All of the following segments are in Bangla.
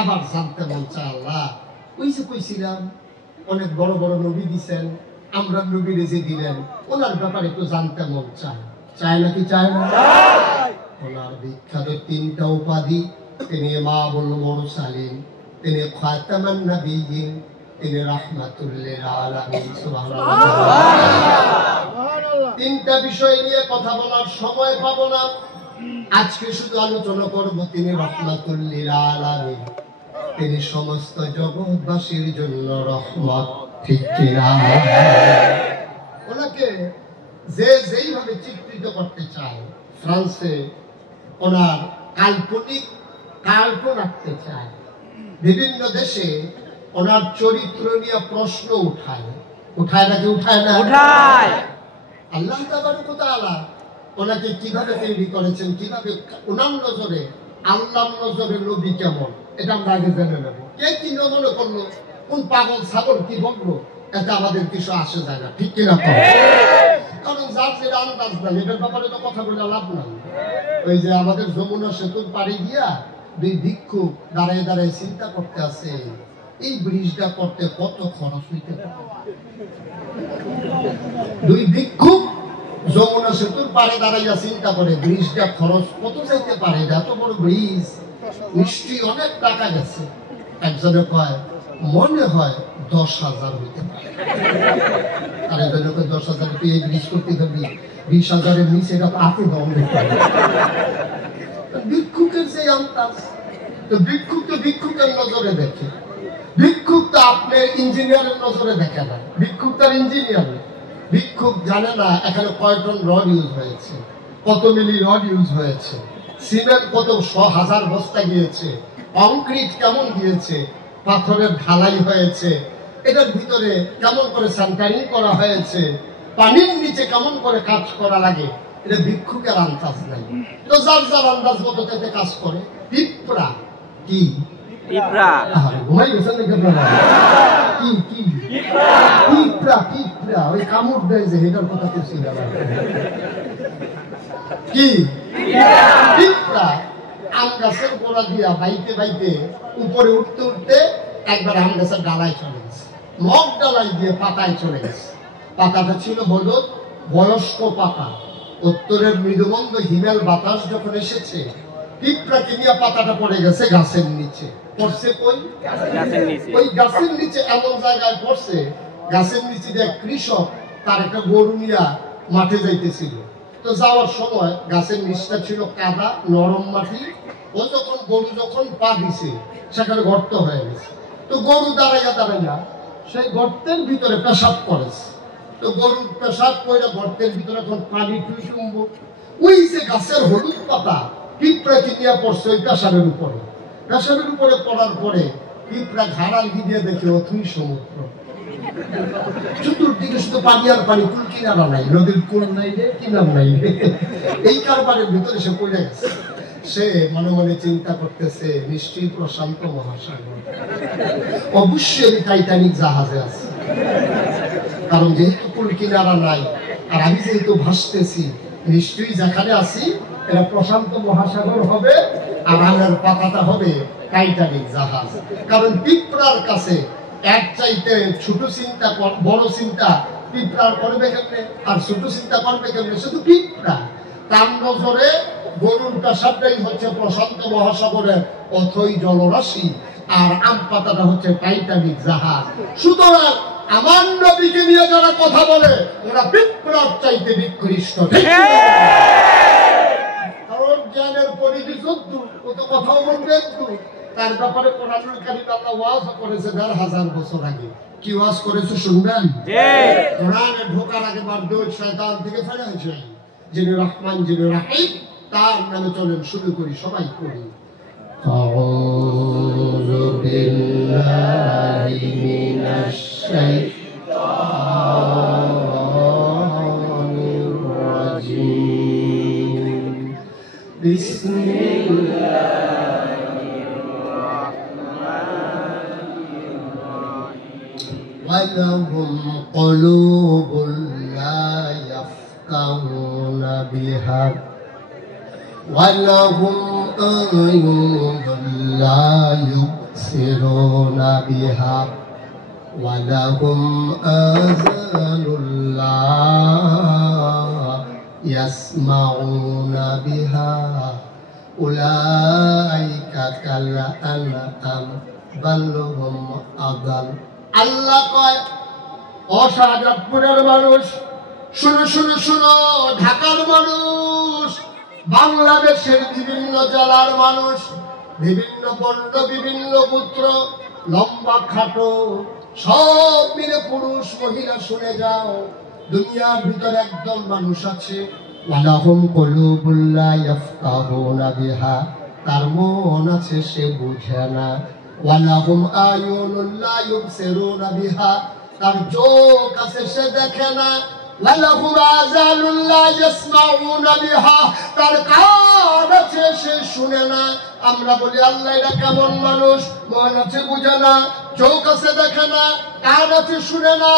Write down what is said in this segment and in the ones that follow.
এবার জানতে মন চায় আল্লাহ ওই যে কইছিলাম অনেক বড় বড় নবী দিছেন, আমরা নবীরে যে দিলেন ওনার ব্যাপারে একটু জানতে মন চায়। চায় নাকি চায় না? ওনার বিখ্যাত 3টা উপাধি, তিনি ইমামুল মুরসালিন, তিনি খাতামান নবিয়্যিন, তিনি রাহমাতুল লিল আলামিন। সুবহানাল্লাহ। 3টা বিষয় নিয়ে কথা বলার সময় পাবো না, আজকে শুধু আলোচনা করব তিনি রাহমাতুল লিল আলামিন, তিনি সমস্ত জগৎবাসীর জন্য রহমত। ঠিক কিনা? ওনাকে যে যেইভাবে চিত্রিত করতে চায়, ফ্রান্সে ওনার কাল্পনিক কাল্প রাখতে চায়, বিভিন্ন দেশে ওনার চরিত্র নিয়ে প্রশ্ন উঠায় নাকি উঠায় না? উঠায়। আল্লাহ তাবারক ওয়া তাআলা ওনাকে কিভাবে তৈরি করেছেন, কিভাবে ওনার নজরে আল্লাহর নজরে নবী কেমন, এটা আমরা আগে জেনে নেব। কে কি মনে করলো, কোন পাগল ছাগল কি বললো, এটা আমাদের কিছু আসে যায় না। ঠিক কিনা? কারণ যার যেটা আন্দাজ নাই এটার ব্যাপারে তো কথা বলে লাভ নাই। ওই যে আমাদের যমুনা সেতুর পাড়ে গিয়া 2 ভিক্ষুক দাঁড়ায় দাঁড়ায় চিন্তা করতে আছে, এই ব্রিজটা করতে কত খরচ হইতে পারে। 2 ভিক্ষুক যমুনা সেতুর পাড়ে দাঁড়াইয়া চিন্তা করে ব্রিজটা খরচ কত যাইতে পারে, এত বড় ব্রিজ নিশ্চয়ই অনেক টাকা গেছে। একজনে কয় মনে হয় 10,000 হইতে পারে, আর একজনে কয় 10,000 পেয়ে ব্রিজ করতে হবে, 20,000-এর নিচে এটা হাতে দম দেখতে হবে। ভিক্ষুকের যে আন্দাজ, তো ভিক্ষুক তো ভিক্ষুকের নজরে দেখে, ভিক্ষুক তো আপনার ইঞ্জিনিয়ারের নজরে দেখে না। ভিক্ষুক তার ইঞ্জিনিয়ার, ভিক্ষুক জানে না এখানে কয় টন রড ইউজ হয়েছে, কত মিলি রড ইউজ হয়েছে, সিমেন্ট কত 100,000 বস্তা গিয়েছে, কংক্রিট কেমন দিয়েছে, পাথরের ঢালাই হয়েছে, এটার ভিতরে কেমন করে সেন্টারিং করা হয়েছে, পানির নিচে কেমন করে কাজ করা লাগে, এটা ভিক্ষুকের আন্দাজ নাই। তো যার যার আন্দাজ মতো তাতে কাজ করে। পিঁপড়া কি ঘুমাই গেছেন নাকি আপনারা? কি কি পিঁপড়া? পিঁপড়া ওই কামড় দেয় যে, এটার কথা বলছি না। কি পিঁপড়া আম গাছের গোড়া দিয়া বাইতে বাইতে উপরে উঠতে উঠতে একবার আম গাছের ডালায় চলে গেছে, মগ ডালায় দিয়ে পাতায় চলে গেছে। পাতাটা ছিল হলুদ, বয়স্ক পাতা। উত্তরের মৃদুমন্দ হিমেল বাতাস যখন এসেছে, পিঁপড়াকে নিয়ে পাতাটা পড়ে গেছে গাছের নিচে। পড়ছে কই? ওই গাছের নিচে, এমন জায়গায় পড়ছে, গাছের নিচে দিয়ে কৃষক তার একটা গরু নিয়ে মাঠে যাইতেছিল। তো যাওয়ার সময় গাছের নিচটা ছিল কাদা, নরম মাটি। ও যখন গরু যখন পা দিছে সেখানে গর্ত হয়ে গেছে। তো গরু দাঁড়াইয়া দাঁড়াইয়া সেই গর্তের ভিতরে পেশাব করেছে। তো গরুর পেশাব করে গর্তের ভিতরে এখন পানি টুইটুম্ব। ওই যে গাছের হলুদ পাতা পিঁপড়াকে নিয়ে পড়ছে ওই পেশাবের উপরে। পেশাবের উপরে পড়ার পরে পিঁপড়া ঘাড়াল গিয়ে দেখে অথই সমুদ্র, চতুর্দিকে শুধু পানি আর পানি, কুল কিনারা নাই, নদীর কুল নাই রে, কিনার নাই রে। এই কারবারের ভিতরে সে পড়ে গেছে। সে মনে মনে চিন্তা করতেছে নিশ্চয়ই প্রশান্ত মহাসাগর, অবশ্যই আমি টাইটানিক জাহাজে আছি। কারণ যেহেতু কুল কিনারা নাই আর আমি যেহেতু ভাসতেছি, নিশ্চয়ই যেখানে আছি এটা প্রশান্ত মহাসাগর হবে, আর আমার পাতাটা হবে টাইটানিক জাহাজ। কারণ পিঁপড়ার কাছে এক চাইতে ছোট চিন্তা, বড় চিন্তা পিঁপড়ার করবে কেমনে, আর ছোট চিন্তা করবে কেমনে শুধু পিঁপড়া। তার নজরে গরুর পেশাবটাই হচ্ছে প্রশান্ত মহাসাগরের অথই জলরাশি, আর আম পাতাটা হচ্ছে টাইটানিক জাহাজ। সুতরাং আমার নবীকে নিয়ে যারা কথা বলে ওরা পিঁপড়ার চাইতে নিকৃষ্ট। কারণ জ্ঞানের পরিধি যদ্দূর, ও তো কথাও বলবে একটু। তার ব্যাপারে কোরআনুল কারীম আল্লাহ ওয়াজ করেছে ১,৫০০ বছর আগে। কি ওয়াজ করেছে শুনবেন? কোরআনে ঢোকার আগে মারদুদ শয়তান থেকে ফেরা হয়েছে, যিনি রহমান যিনি রাহিম, তার নামে চলেন শুরু করি, সবাই করি। আউযু বিল্লাহি মিনাশ শাইতানির রাজীম। বিসমিল্লাহির রাহমানির রাহিম। ওয়ালাহুম কুলুবুন লা ইয়াফকাহুনা বিহা ওয়ালাহুম আ'য়ুনুন لا يبصرون بها ولهم آذان لا يسمعون بها أولئك كالأنعام بل هم أضل আল্লাহ কয় অশাহজাদপুরের মানুষ শুনো শুনো শুনো, ঢাকার মানুষ, বাংলাদেশের বিভিন্ন জেলার মানুষ, বিভিন্ন বর্ণ বিভিন্ন পুত্র, লম্বা খাটো সব মিলে পুরুষ মহিলা শুনে যাও, দুনিয়ার ভিতরে একদল মানুষ আছে ওয়ালাহুম কুলুবুল লা ইয়াফকাহুনা বিহা, তার মন আছে সে বুঝে না, ওয়ালাহুম আয়ুনুল লা ইউবসিরুনা বিহা, তার চোখ আছে সে দেখে না, ওয়ালাহুম আযানুল লা ইয়াসমাউনা বিহা, তার কান আছে সে শুনে না। আমরা বলি আল্লাহ এটা কেমন মানুষ, মন আছে বুঝে না, চোখ আছে দেখে না, কান আছে শুনে না,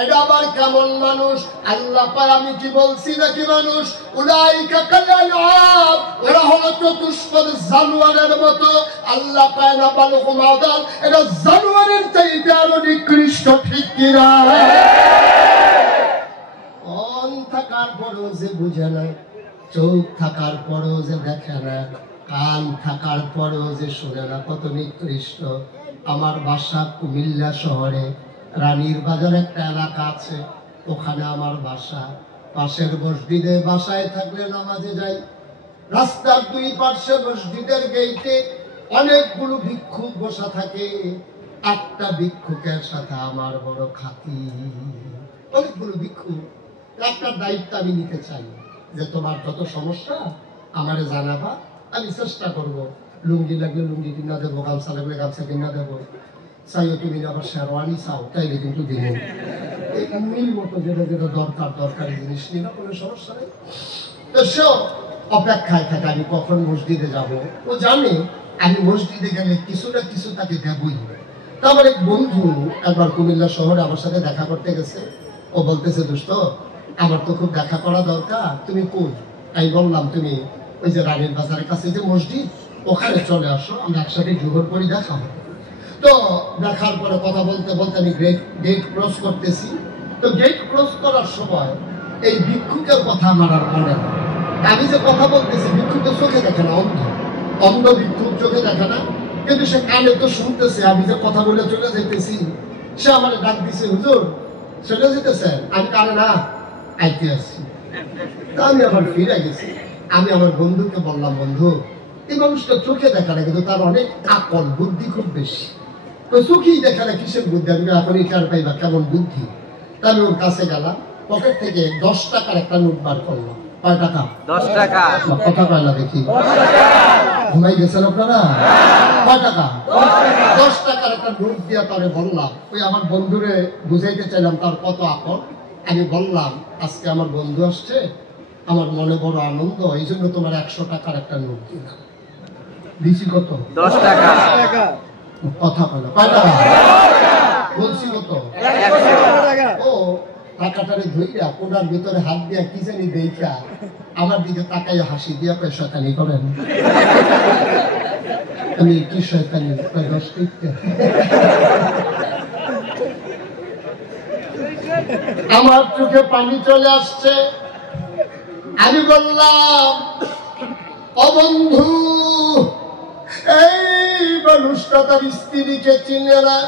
এটা আবার কেমন মানুষ? আল্লাহ পায় আমি কি বলছি নাকি মানুষ? উলাইকা কালায়াব, ওরা হলো চতুষ্পদ জানোয়ারের মতো। আল্লাহ পায় না বালুকুম আদাল, এটা জানোয়ারের চাইতে আরো নিকৃষ্ট, ঠিক কিনা? মন থাকার পরও যে বুঝে না, চোখ থাকার পরও যে দেখে না, কান থাকার পরেও যে শুনে না, কত নিকৃষ্ট। আমার বাসা কুমিল্লা শহরে, রানীর বাজার একটা এলাকা আছে, ওখানে আমার বাসা। পাশের মসজিদে বাসায় থাকলে নামাজে যাই, রাস্তার দুই পার্শ্বে মসজিদের গেইটে অনেকগুলো ভিক্ষুক বসা থাকে। একটা ভিক্ষুকের সাথে আমার বড় খাতি, অনেকগুলো ভিক্ষুক। একটা দায়িত্ব আমি নিতে চাই যে তোমার যত সমস্যা আমারে জানাবা, আমি চেষ্টা করব। লুঙ্গি লাগলে লুঙ্গি কিনা দেবো, গামছা লাগলে গামছা কিনা দেবো, চাইও তুমি আবার শেরওয়ানি চাও তাইলে কিন্তু দিব। এই মিল মতো যেটা যেটা দরকার, দরকারি জিনিস নিয়ে কোনো সমস্যা নেই। তো সেও অপেক্ষায় থাকে আমি কখন মসজিদে যাব। ও জানে আমি মসজিদে গেলে কিছু না কিছু তাকে দেবই। তো আমার এক বন্ধু একবার কুমিল্লা শহরে আমার সাথে দেখা করতে গেছে। ও বলতেছে, দোস্ত আমার তো খুব দেখা করা দরকার, তুমি কই? আমি বললাম তুমি ওই যে রানীর বাজারের কাছে যে মসজিদ, ওখানে চলে আসো, আমরা একসাথে জোহর করি, দেখা হবে। তো দেখার পরে কথা বলতে বলতে আমি গেট ক্রস করতেছি। তো গেট ক্রস করার সময় এই ভিক্ষুকের কথা আমার আর মনে হয়। আমি যে কথা বলতেছি, ভিক্ষুক চোখে দেখে না, অন্ধ অন্ধ ভিক্ষুক চোখে দেখে না, কিন্তু সে কানে তো শুনতেছে আমি যে কথা বলে চলে যাইতেছি। সে আমার ডাক দিছে, হুজুর চলে যেতেছেন? আমি কানে না, আইতে আসছি। আমি আবার ফিরে গেছি। আমি আমার বন্ধুকে বললাম, বন্ধু এই মানুষটা চোখে দেখা না, কিন্তু তার অনেক আকল বুদ্ধি খুব বেশি। তো চোখেই দেখা না, কিসের বুদ্ধি? আমি এখনই কার পাইবা, কেমন বুদ্ধি? তা আমি ওর কাছে গেলাম, পকেট থেকে 10 টাকার একটা নোট বার করলাম। কয় টাকা? 10 টাকা। কথা কয় না দেখি, ঘুমাই গেছেন আপনারা? কয় টাকা? 10 টাকার একটা নোট দিয়া তারে বললাম, ওই আমার বন্ধুরে বুঝাইতে চাইলাম তার কত আকল। আমি বললাম, আজকে আমার বন্ধু আসছে, আমার মনে বড় আনন্দ, এই জন্য তোমার 100 টাকার একটা নোট দিলাম। দিছি কত? 10 টাকা। কথা বলো, কয় টাকা? বলছি কত? 100 টাকা। ও টাকাটারে ধইরা কোনার ভিতরে হাত দিয়া কি জানি দেখা আমার দিকে তাকাইয়া হাসি দিয়া কয়, শয়তানি করেন? আমি কি শয়তানি? 10 টাকা। আমার চোখে পানি চলে আসছে। আমি বললাম, ও বন্ধু, এই মানুষটা তার স্ত্রীকে চিনে না,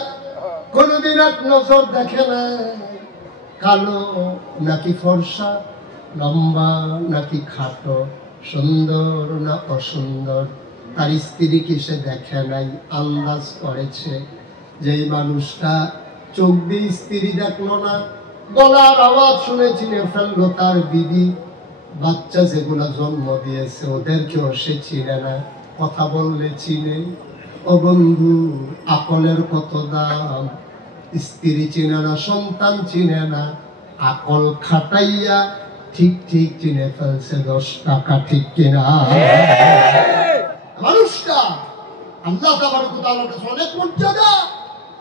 কোনদিন এক নজর দেখে না, কালো নাকি ফর্সা, লম্বা নাকি খাটো, সুন্দর না অসুন্দর, তার স্ত্রীকে সে দেখে নাই। আন্দাজ করেছে যে এই মানুষটা চোখ দিয়ে স্ত্রী দেখলো না, গলার আওয়াজ শুনে চিনে ফেললো তার বিবি। বাচ্চা যেগুলা জন্ম দিয়েছে ওদেরকেও সে চিনে না, কথা বললে চিনে। ও বন্ধু, আকলের কত দাম! স্ত্রী চিনে না, সন্তান চিনে না, আকল খাটাইয়া ঠিক ঠিক চিনে ফেলছে 10 টাকা, ঠিক কিনা? মানুষটা আল্লাহ তাবারক ওয়া তাআলার কাছে অনেক মর্যাদা।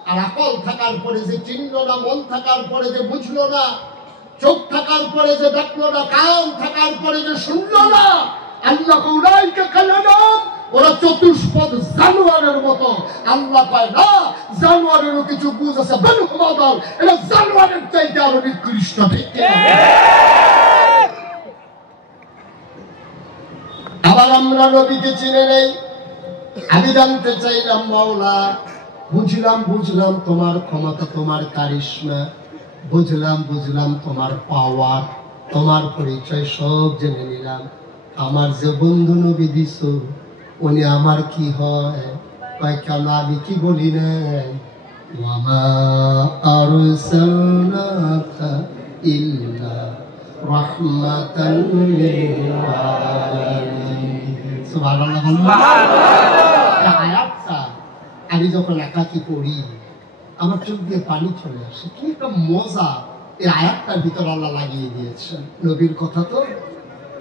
আর আকল থাকার পরে যে চিনল না, মন থাকার পরে যে বুঝলো না, চোখ থাকার পরে যে দেখলো না, কান থাকার পরে যে শুনলো না, আল্লাহ উলাইকা কালানাম ওরা চতুষ্পদ জানোয়ারের মতো। আল্লাহ কয় না, জানোয়ারেরও কিছু বুঝ আছে, বনু মাদাল এটা জানোয়ারের চাইতে আরো নিকৃষ্ট। ঠিক আবার আমরা নবীকে চিনে নেই। আমি জানতে চাইলাম মাওলা, বুঝলাম তোমার ক্ষমতা, তোমার কারিশমা, বুঝলাম তোমার পাওয়ার, তোমার পরিচয় সব জেনে নিলাম। আমার যে বন্ধু নবী দিছ উনি আমার কি হয়? কয় কেন আমি কি বলি নাই? ওয়ামা আরসালনাকা ইল্লা রাহমাতাল লিল আলামিন। সুবহানাল্লাহ। সুবহানাল্লাহ। আয়াতটা আমি যখন একাকি পড়ি আমার চোখ দিয়ে পানি চলে আসে। কি একটা মজা এই আয়াতটার ভিতর আল্লাহ লাগিয়ে দিয়েছেন। নবীর কথা তো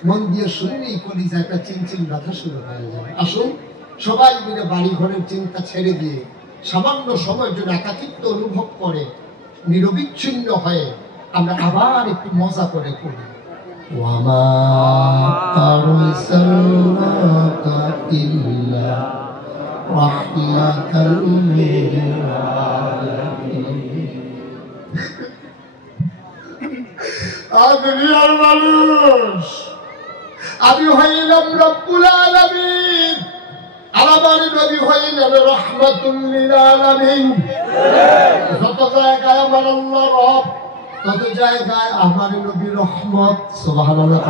মন দিয়ে শুনলেই কলিজায় একটা চিনচিন ব্যথা শুরু হয়ে যায়। আসুন সবাই মিলে বাড়ি ঘরের চিন্তা ছেড়ে দিয়ে সামান্য সময়ের জন্য একাকিত্ব অনুভব করে নিরবিচ্ছিন্ন হয়ে আমরা আবার একটু মজা করে পড়ি। ওয়ামা আরসালনাকা ইল্লা রাহমাতাল লিল আলামিন। দুনিয়ার মানুষ, আমি হইলাম রব্বুল আলামিন, আর আমার নবী হইলেন রাহমাতুল লিল আলামিন। যত জায়গায় আমার আল্লাহ রব, তত জায়গায় আমার নবী রহমত। সুবহানাল্লাহ।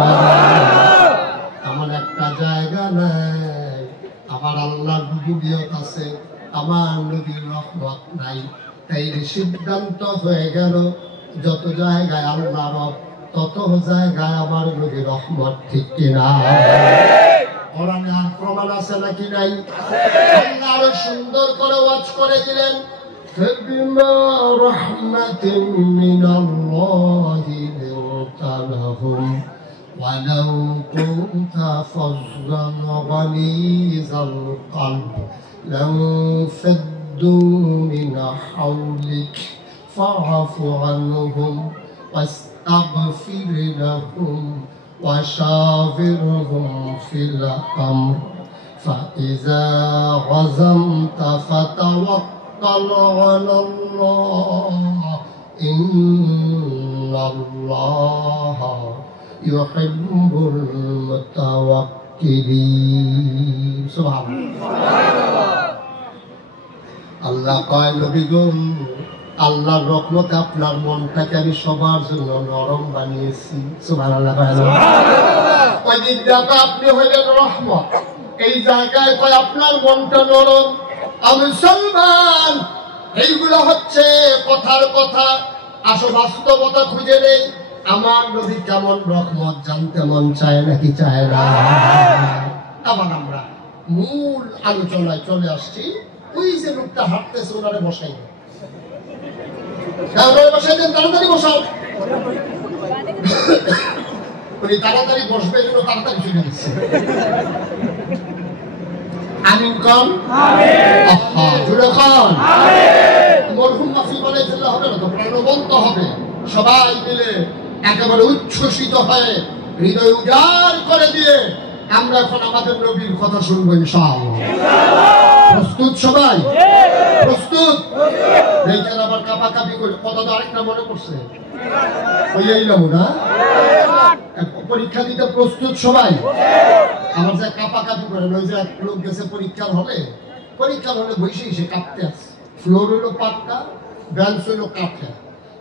আমার একটা জায়গা নাই আমার আল্লাহর রুবুবিয়ত আছে, আমার নবীর রহমত নাই। তাই সিদ্ধান্ত হয়ে গেল যত জায়গায় আল্লাহ রব, তত জায়গায় আমার নবীর রহমত। ঠিক কিনা? কোরআনে আর প্রমাণ আছে নাকি নাই? আল্লাহ আরো সুন্দর করে ওয়াজ করে দিলেন, فبما رحمة من الله لنت لهم ولو كنت فظا غليظ القلب لانفضوا من حولك فاعف عنهم واستغفر لهم وشاورهم في الأمر فإذا عزمت فتوكل على الله إن الله يحب المتوكلين. سبحان الله. আল্লাহ কয় নবী গো, আল্লাহর রহমতে আপনার মনটাকে আমি সবার জন্য নরম বানিয়েছি। সুবহানাল্লাহ। ওই দিনটা আপনি হইলেন রহমত, এই জায়গায় কয় আপনার মনটা নরম। আমি মুসলমান, এইগুলো হচ্ছে কথার কথা, আসো বাস্তবতা খুঁজে নেই। আমার নবী কেমন রহমত জানতে মন চায় নাকি চায় না? আবার আমরা মূল আলোচনায় চলে আসছি। ওই যে লোকটা হাঁটতেছে ওনারে বসাই দেন, বসাই দেন, তাড়াতাড়ি বসাও। উনি তাড়াতাড়ি বসবে জন্য তাড়াতাড়ি চলে যাচ্ছে। আমিন কম, জুড়ে খান। মরহুম মাফি বানাইতে হবে না তো, প্রাণবন্ত হবে। সবাই মিলে একেবারে উচ্ছ্বসিত হয়ে হৃদয় উজাড় করে দিয়ে আমরা এখন আমাদের নবীর কথা শুনবো ইনশাআল্লাহ। প্রস্তুত সবাই? প্রস্তুত? দেখেন আবার কাঁপাকাঁপি করে কথা তো আরেকটা মনে করছে ওই এই নমুনা। পরীক্ষা দিতে প্রস্তুত সবাই? আমার যে কাঁপাকাঁপি করে ওই যে লোক গেছে পরীক্ষার হলে বসে সে কাঁপতে আছে। ফ্লোর হইলো পাক্কা, বেঞ্চ হইলো কাঠে।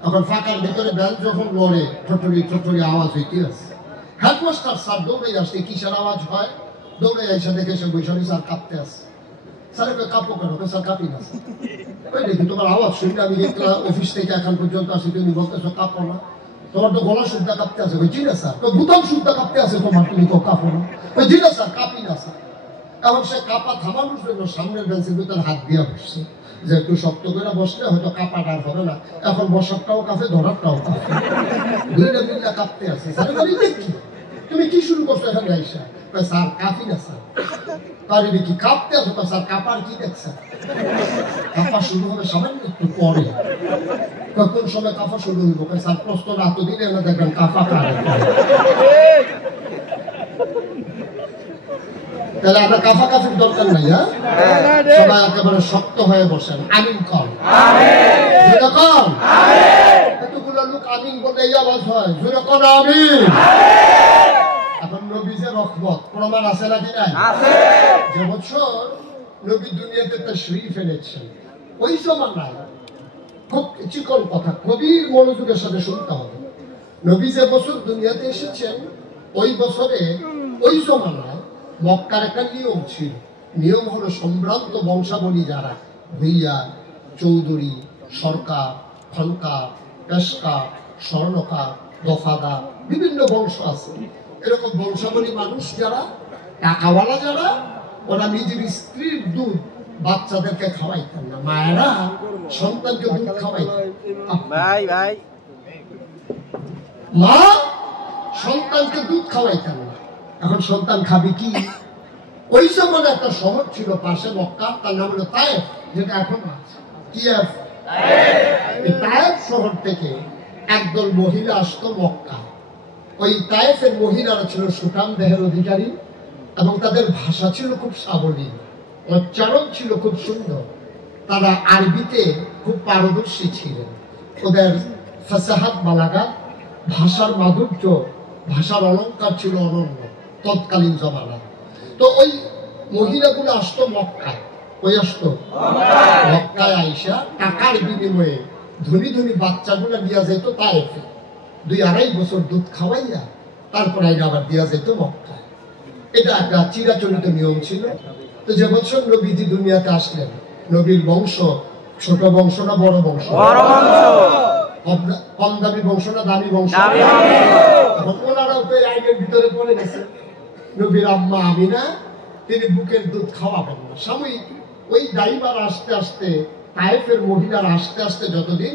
এখন ফাঁকার ভিতরে বেঞ্চ যখন লড়ে ঠোঁটরি ঠোঁটরি আওয়াজ হইতে আছে। হেডমাস্টার স্যার দৌড়ে আসছে, কিসের আওয়াজ হয়? দৌড়ে এসে দেখে সে বৈশাখী স্যার কাঁপতে আছে। স্যারে কাঁপো কেন? স্যার কাঁপি না। ওই দেখি তোমার আওয়াজ শুনলে আমি দেখলাম অফিস থেকে এখন পর্যন্ত আসি, তুমি বলতেছো কাঁপো না, তোমার তো গলা শুদ্ধা কাঁপতে আছে। ওই জি না স্যার, তো বুতাম শুদ্ধা কাঁপতে আছে তোমার, তুমি তো কাঁপো না। ওই জি না স্যার, কাঁপি না স্যার। এখন সে কাঁপা থামানোর জন্য সামনের বেঞ্চের ভিতরে হাত দিয়ে বসছে, যে একটু শক্ত করে বসলে হয়তো কাঁপাটা আর হবে না। এখন বসারটাও কাঁপে, ধরারটাও কাঁপে, দুইটা মিল্লা কাঁপতে আছে। স্যার বলি দেখি তুমি কি শুরু করছো এখানে আইসা? স্যার কাঁপি না স্যার। পারিবি কি কাঁপতে আছে? স্যার কাঁপার কি দেখছে? কাঁপা শুরু হবে সামান্য একটু পরে। কোন সময় কাঁপা শুরু হইব? স্যার প্রশ্ন না তো দিলে না, দেখবেন কাঁপা কারে। তাহলে আমরা কাফাকাফির দরকার নাই। হ্যাঁ, সবাই একেবারে শক্ত হয়ে বসেন। আমিন কর, যেরকম এতগুলো লোক আমিন বলে এই আওয়াজ হয়, যেরকম আমিন। এখন নবী যে রহমত প্রমাণ আছে নাকি নাই? যে বছর নবী দুনিয়াতে তাশরীফ এনেছেন, ওই জমানায় খুব চিকন কথা, গভীর মনোযোগের সাথে শুনতে হবে। নবী যে বছর দুনিয়াতে এসেছেন, ওই বছরে ওই জমানায় মক্কার একটা নিয়ম ছিল। নিয়ম হলো সম্ভ্রান্ত বংশাবলী যারা ভুইয়া, চৌধুরী, সরকার, খনকার, পেশকার, স্বর্ণকার, দফাদার, বিভিন্ন বংশ আছে। এরকম বংশাবলী মানুষ যারা, টাকাওয়ালা যারা, ওরা নিজের স্ত্রীর দুধ বাচ্চাদেরকে খাওয়াইতেন না। মায়েরা সন্তানকে দুধ খাওয়াইতেন। মা সন্তানকে দুধ খাওয়াইতেন না। এখন সন্তান খাবে কি? ওই সময় একটা শহর ছিল পাশে মক্কা, তার নাম হলো তায়েফ, যেটা এখন আছে কিয়েভ। এই তায়েফ শহর থেকে একদল মহিলা আসতো মক্কা। ওই তায়েফের মহিলারা ছিল সুঠাম দেহের অধিকারী এবং তাদের ভাষা ছিল খুব সাবলীল, উচ্চারণ ছিল খুব সুন্দর। তারা আরবিতে খুব পারদর্শী ছিলেন। ওদের ফাসাহাত, বালাগাত, ভাষার মাধুর্য, ভাষার অলঙ্কার ছিল অনন্য তৎকালীন জমানায়। তো ওই মহিলাগুলো আসতো মক্কায়। ওই আসতো মক্কায় আইসা টাকার বিনিময়ে ধনী ধনী বাচ্চাগুলো দিয়া যেত তায়েফে। 2-2.5 বছর দুধ খাওয়াইয়া তারপর আইনা আবার দিয়া যেত মক্কায়। এটা একটা চিরাচরিত নিয়ম ছিল। তো যে বছর নবীজি দুনিয়াতে আসলেন, নবীর বংশ ছোট বংশ না বড় বংশ? কম দামি বংশ না দামি বংশ? এখন ওনারাও তো আইনের ভিতরে পড়ে গেছে। নবীর আম্মা আমিনা তিনি বুকের দুধ খাওয়াবেন না। সাময়িক ওই ড্রাইভার আসতে আসতে, তায়েফের মহিলার আসতে আসতে যতদিন,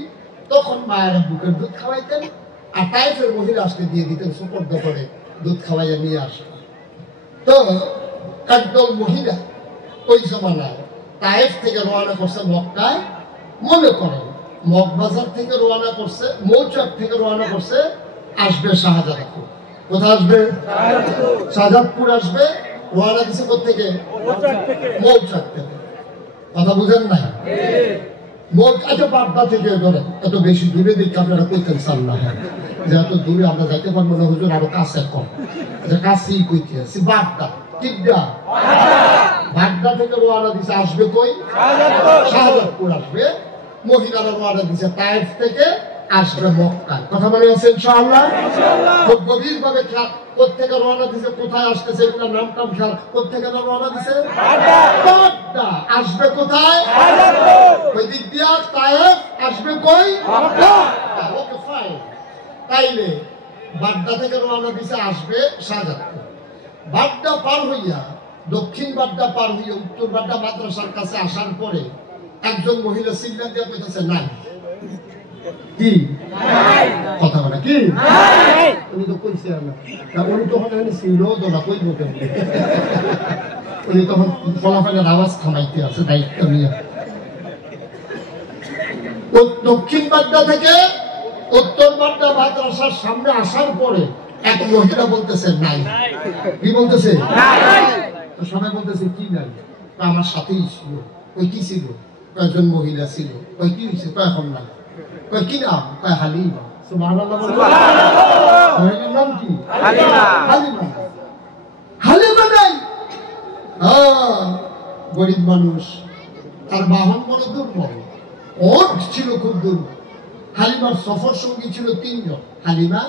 তখন মায়েরা বুকের দুধ খাওয়াইতেন, আর তায়েফের মহিলা আসতে দিয়ে দিতেন, সুপর্দ করে দুধ খাওয়াইয়া নিয়ে আসতেন। তো একদল মহিলা ওই জমানায় তায়েফ থেকে রওনা করছে মক্কায়। মনে করেন মগবাজার থেকে রওনা করছে, মৌচাক থেকে রওনা করছে, আসবে শাহজাদপুর। কোথায় আসবে? শাহজাদপুর আসবে। রওনা দিছে কোথেকে? মৌচাক থেকে। কথা বুঝেন না? আচ্ছা, বাড্ডা থেকে ধরেন, এত বেশি দূরে দেখে আপনারা কইতেন চান না, যে এত দূরে আমরা যাইতে পারবো না হুজুর, আরো কাছে কম। কাছেই কইতে আছি, বাড্ডা। ঠিক না? বাড্ডা থেকে রওনা দিছে, আসবে কই? শাহজাদপুর আসবে। মহিলারা রওনা দিছে তায়েফ থেকে, আসবে মক্কায়। কথা বলে আছেন ইনশাআল্লাহ? খুব গভীর ভাবে খেয়াল। কোথেকে রওনা দিছে, কোথায় আসতেছে, এগুলো নাম টাম খেয়াল। কোথেকে রওনা দিছে? বাড্ডা। আসবে কোথায়? ওই দিক দিয়া তায়েফ, আসবে কই? ওকে, ফাইন। তাইলে বাড্ডা থেকে রওনা দিছে, আসবে শাহজাদপুর। বাড্ডা পার হইয়া, দক্ষিণ বাড্ডা পার হইয়া উত্তর বাড্ডা মাদ্রাসার কাছে আসার পরে একজন মহিলা চিল্লা দিয়া কইতেছে, নাই। কি কথা বলে? কি উনি তো কইছে না, উনি তখন ছিল না, কই বলতেন উনি তখন ফলাফলের আওয়াজ থামাইতে আছে, দায়িত্ব নিয়ে। দক্ষিণ বাড্ডা থেকে উত্তর বাড্ডা মাদ্রাসার সামনে আসার পরে এক মহিলা বলতেছে, নাই। কি বলতেছে? সবাই বলতেছে, কি নাই? আমার সাথেই ছিল। ওই কি ছিল? কয়েকজন মহিলা ছিল। ওই কি হয়েছে? এখন নাই। কয় কি নাম? কয় হালিমা। সুবহানাল্লাহ। মহিলার নাম কি? হালিমা। হালিমা নাই। গরিব মানুষ, তার বাহন বড় দুর্বল, ওট ছিল খুব দুর্বল। হালিমার সফর সঙ্গী ছিল 3 জন। হালিমা,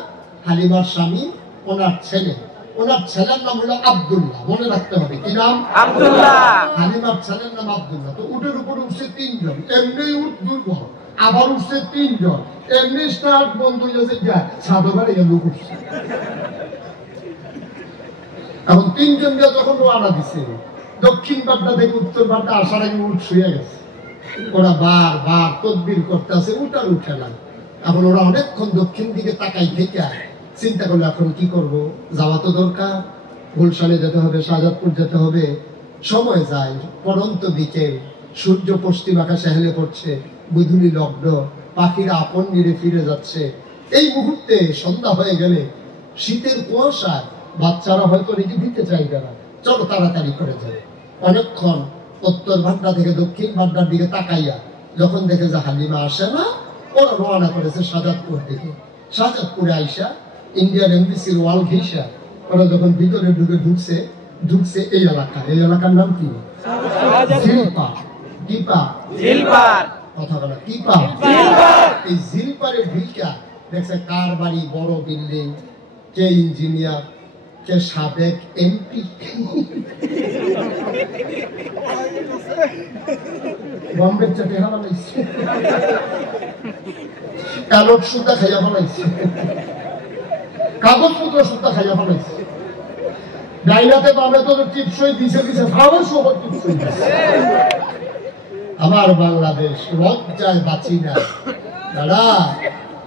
হালিমার স্বামী, ওনার ছেলে। ওনার ছেলের নাম হলো আব্দুল্লাহ। মনে রাখতে হবে, কি নাম? আব্দুল্লাহ। হালিমার ছেলের নাম আব্দুল্লাহ। তো উটের উপরে উঠছে 3 জন। এমনি উট দুর্বল, আবার উঠছে 3 জন। এমনি স্টার্ট বন্ধ হয়ে যায়, সাধবারে লোক উঠছে। এখন 3 জন যখন রওনা দিছে, দক্ষিণ বাড্ডা থেকে উত্তর বাড্ডা আসার আগে উঠ শুয়ে গেছে। ওরা বারবার তদবির করতে আছে, উঠার উঠে না। এখন ওরা অনেকক্ষণ দক্ষিণ দিকে তাকাই থেকে চিন্তা করলো, এখন কি করব? যাওয়া তো দরকার, গুলশানে যেতে হবে, শাহজাদপুর যেতে হবে। সময় যায়, পরন্ত বিকেল, সূর্য পশ্চিম আকাশে হেলে পড়ছে, বুধুনি লগ্ন, পাখিরা আপন নিরে ফিরে যাচ্ছে। এই মুহূর্তে সন্ধ্যা হয়ে গেলে শীতের কুয়াশায় বাচ্চারা হয়তো রেখে দিতে চাইবে না, চলো তাড়াতাড়ি করে যাই। অনেকক্ষণ উত্তর ভান্ডার থেকে দক্ষিণ ভান্ডার দিকে তাকাইয়া যখন দেখে যে হালিমা আসে না, ওরা রওনা করেছে শাহজাদপুর দিকে। শাহজাদপুরে আইসা ইন্ডিয়ান এমবিসির ওয়াল ঘেঁষা ওরা যখন ভিতরে ঢুকছে এই এলাকার নাম কি? কথা বলা টিপা। এই জিলপারে ঢুকা দেখছে কার বাড়ি বড় বিল্ডিং, কে ইঞ্জিনিয়ার, কে সাবেক এমপি। বম্বের চাটে বানাইছে, কাগজ সুতা খাইয়া বানাইছে, কাগজপত্র সুতা খাইয়া বানাইছে। ডাইনাতে বামে তো টিপসই দিছে ফাওয়ার সহ টিপসই দিছে। আমার বাংলাদেশ লজ্জায় বাঁচি না দাদা।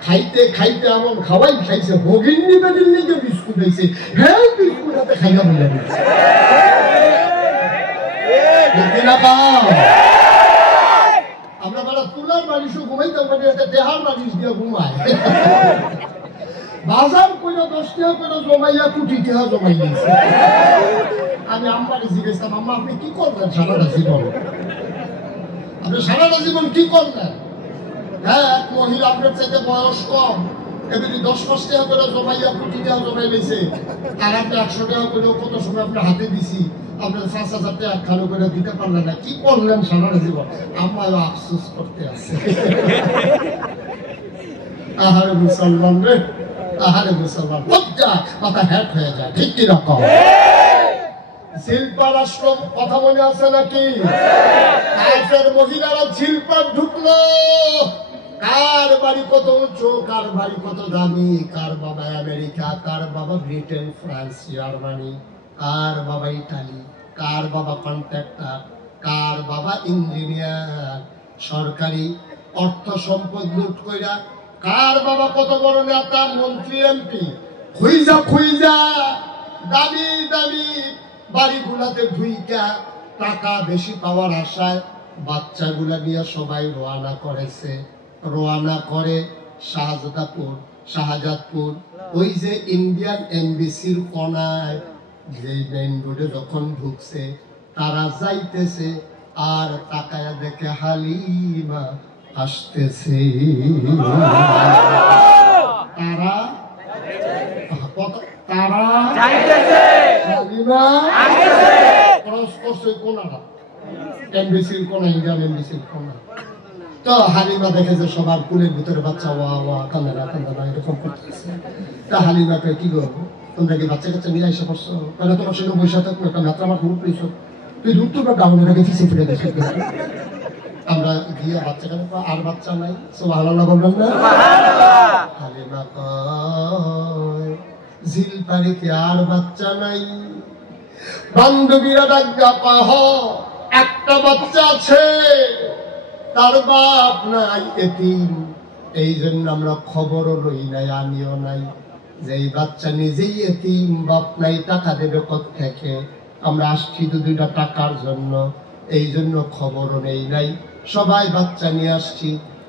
খাইতে খাইতে এমন খাওয়াই খাইছে, ভগিনী বেদির লিগে বিস্কুট হয়েছে। হ্যাঁ, বিস্কুট হাতে খাইয়া বলে দিচ্ছে। আমরা বলা তুলার বালিশও ঘুমাইতাম, মানে দেহার বালিশ দিয়ে ঘুমায়। বাজার করে 10 টাকা করে জমাইয়া কোটি টাকা জমাই দিয়েছে। আমি আম্মারে জিজ্ঞেসাম, আম্মা আপনি কি করবেন সারাটা জীবন? আপনি সারাটা জীবন কি করলেন? হ্যাঁ, এক মহিলা আপনার চাইতে বয়স কম, এমনি 10-5 টাকা করে জমাইয়া কোটি টাকা জমাই নিয়েছে। আর আপনি 100 টাকা করে কত সময় আপনার হাতে দিছি, আপনার 5,000 টাকা খালো করে দিতে পারলেন না। কি করলেন সারাটা জীবন? আমারও আফসোস করতে আছে। আহারে মুসলমান রে, আহারে মুসলমান, লজ্জা মাথা হ্যাট হয়ে যায়। ঠিক কি রকম শিল্পা রাষ্ট্র কথা মনে আছে নাকি? কাফের মহিলারা শিল্পার ঢুকলো। কার বাড়ি কত উঁচু, কার বাড়ি কত দামি, কার বাবা আমেরিকা, কার বাবা ব্রিটেন, ফ্রান্স, জার্মানি, কার বাবা ইটালি, কার বাবা কন্ট্রাক্টর, কার বাবা ইঞ্জিনিয়ার, সরকারি অর্থ সম্পদ লুট কইরা কার বাবা কত বড় নেতা, মন্ত্রী, এমপি। খুইজা দামি দামি বাড়িগুলাতে ঢুইকা টাকা বেশি পাওয়ার আশায় বাচ্চাগুলা নিয়ে সবাই রওনা করেছে। রওনা করে শাহজাদপুর ওই যে ইন্ডিয়ান এমবিসির কোনায় যে মেইন রোডে যখন ঢুকছে, তারা যাইতেছে আর তাকায়া দেখে হালিমা আসতেছে। তারা হালিমা ক্রস করছে কোনাটা, এমবিসির কোনা, ইন্ডিয়ান এমবিসির কোনা। তো হালিমা দেখে যে সবার কুলের ভিতরে বাচ্চা ওয়া কান্দা না এরকম করতেছে। তা হালিমাকে কি করবো, তোমরা কি বাচ্চা কাচ্চা নিয়ে এসে করছো? তাহলে তোমার সঙ্গে বসে থাকবো, একটা মাত্রা আমার ঘুর পেয়েছ, তুই দূর তো গাউনেটাকে ফিসে ফিরে গেছে। আমরা গিয়ে বাচ্চা কাচ্চা, আর বাচ্চা নাই। সুবহানাল্লাহ বলবেন না? হালিমা কয় জিলপারে কি আর বাচ্চা নাই? বান্ধবীরা ডাকা পাহ, একটা বাচ্চা আছে, তার বাপ নাই, এতিম। এই জন্য আমরা খবরও লই নাই, আমিও নাই, যে এই বাচ্চা নিজেই এতিম, বাপ নাই, টাকা দেবে কোত্থেকে? আমরা আসছি তো 2টা টাকার জন্য, এই জন্য খবরও নেই নাই, সবাই বাচ্চা নিয়ে আসছি।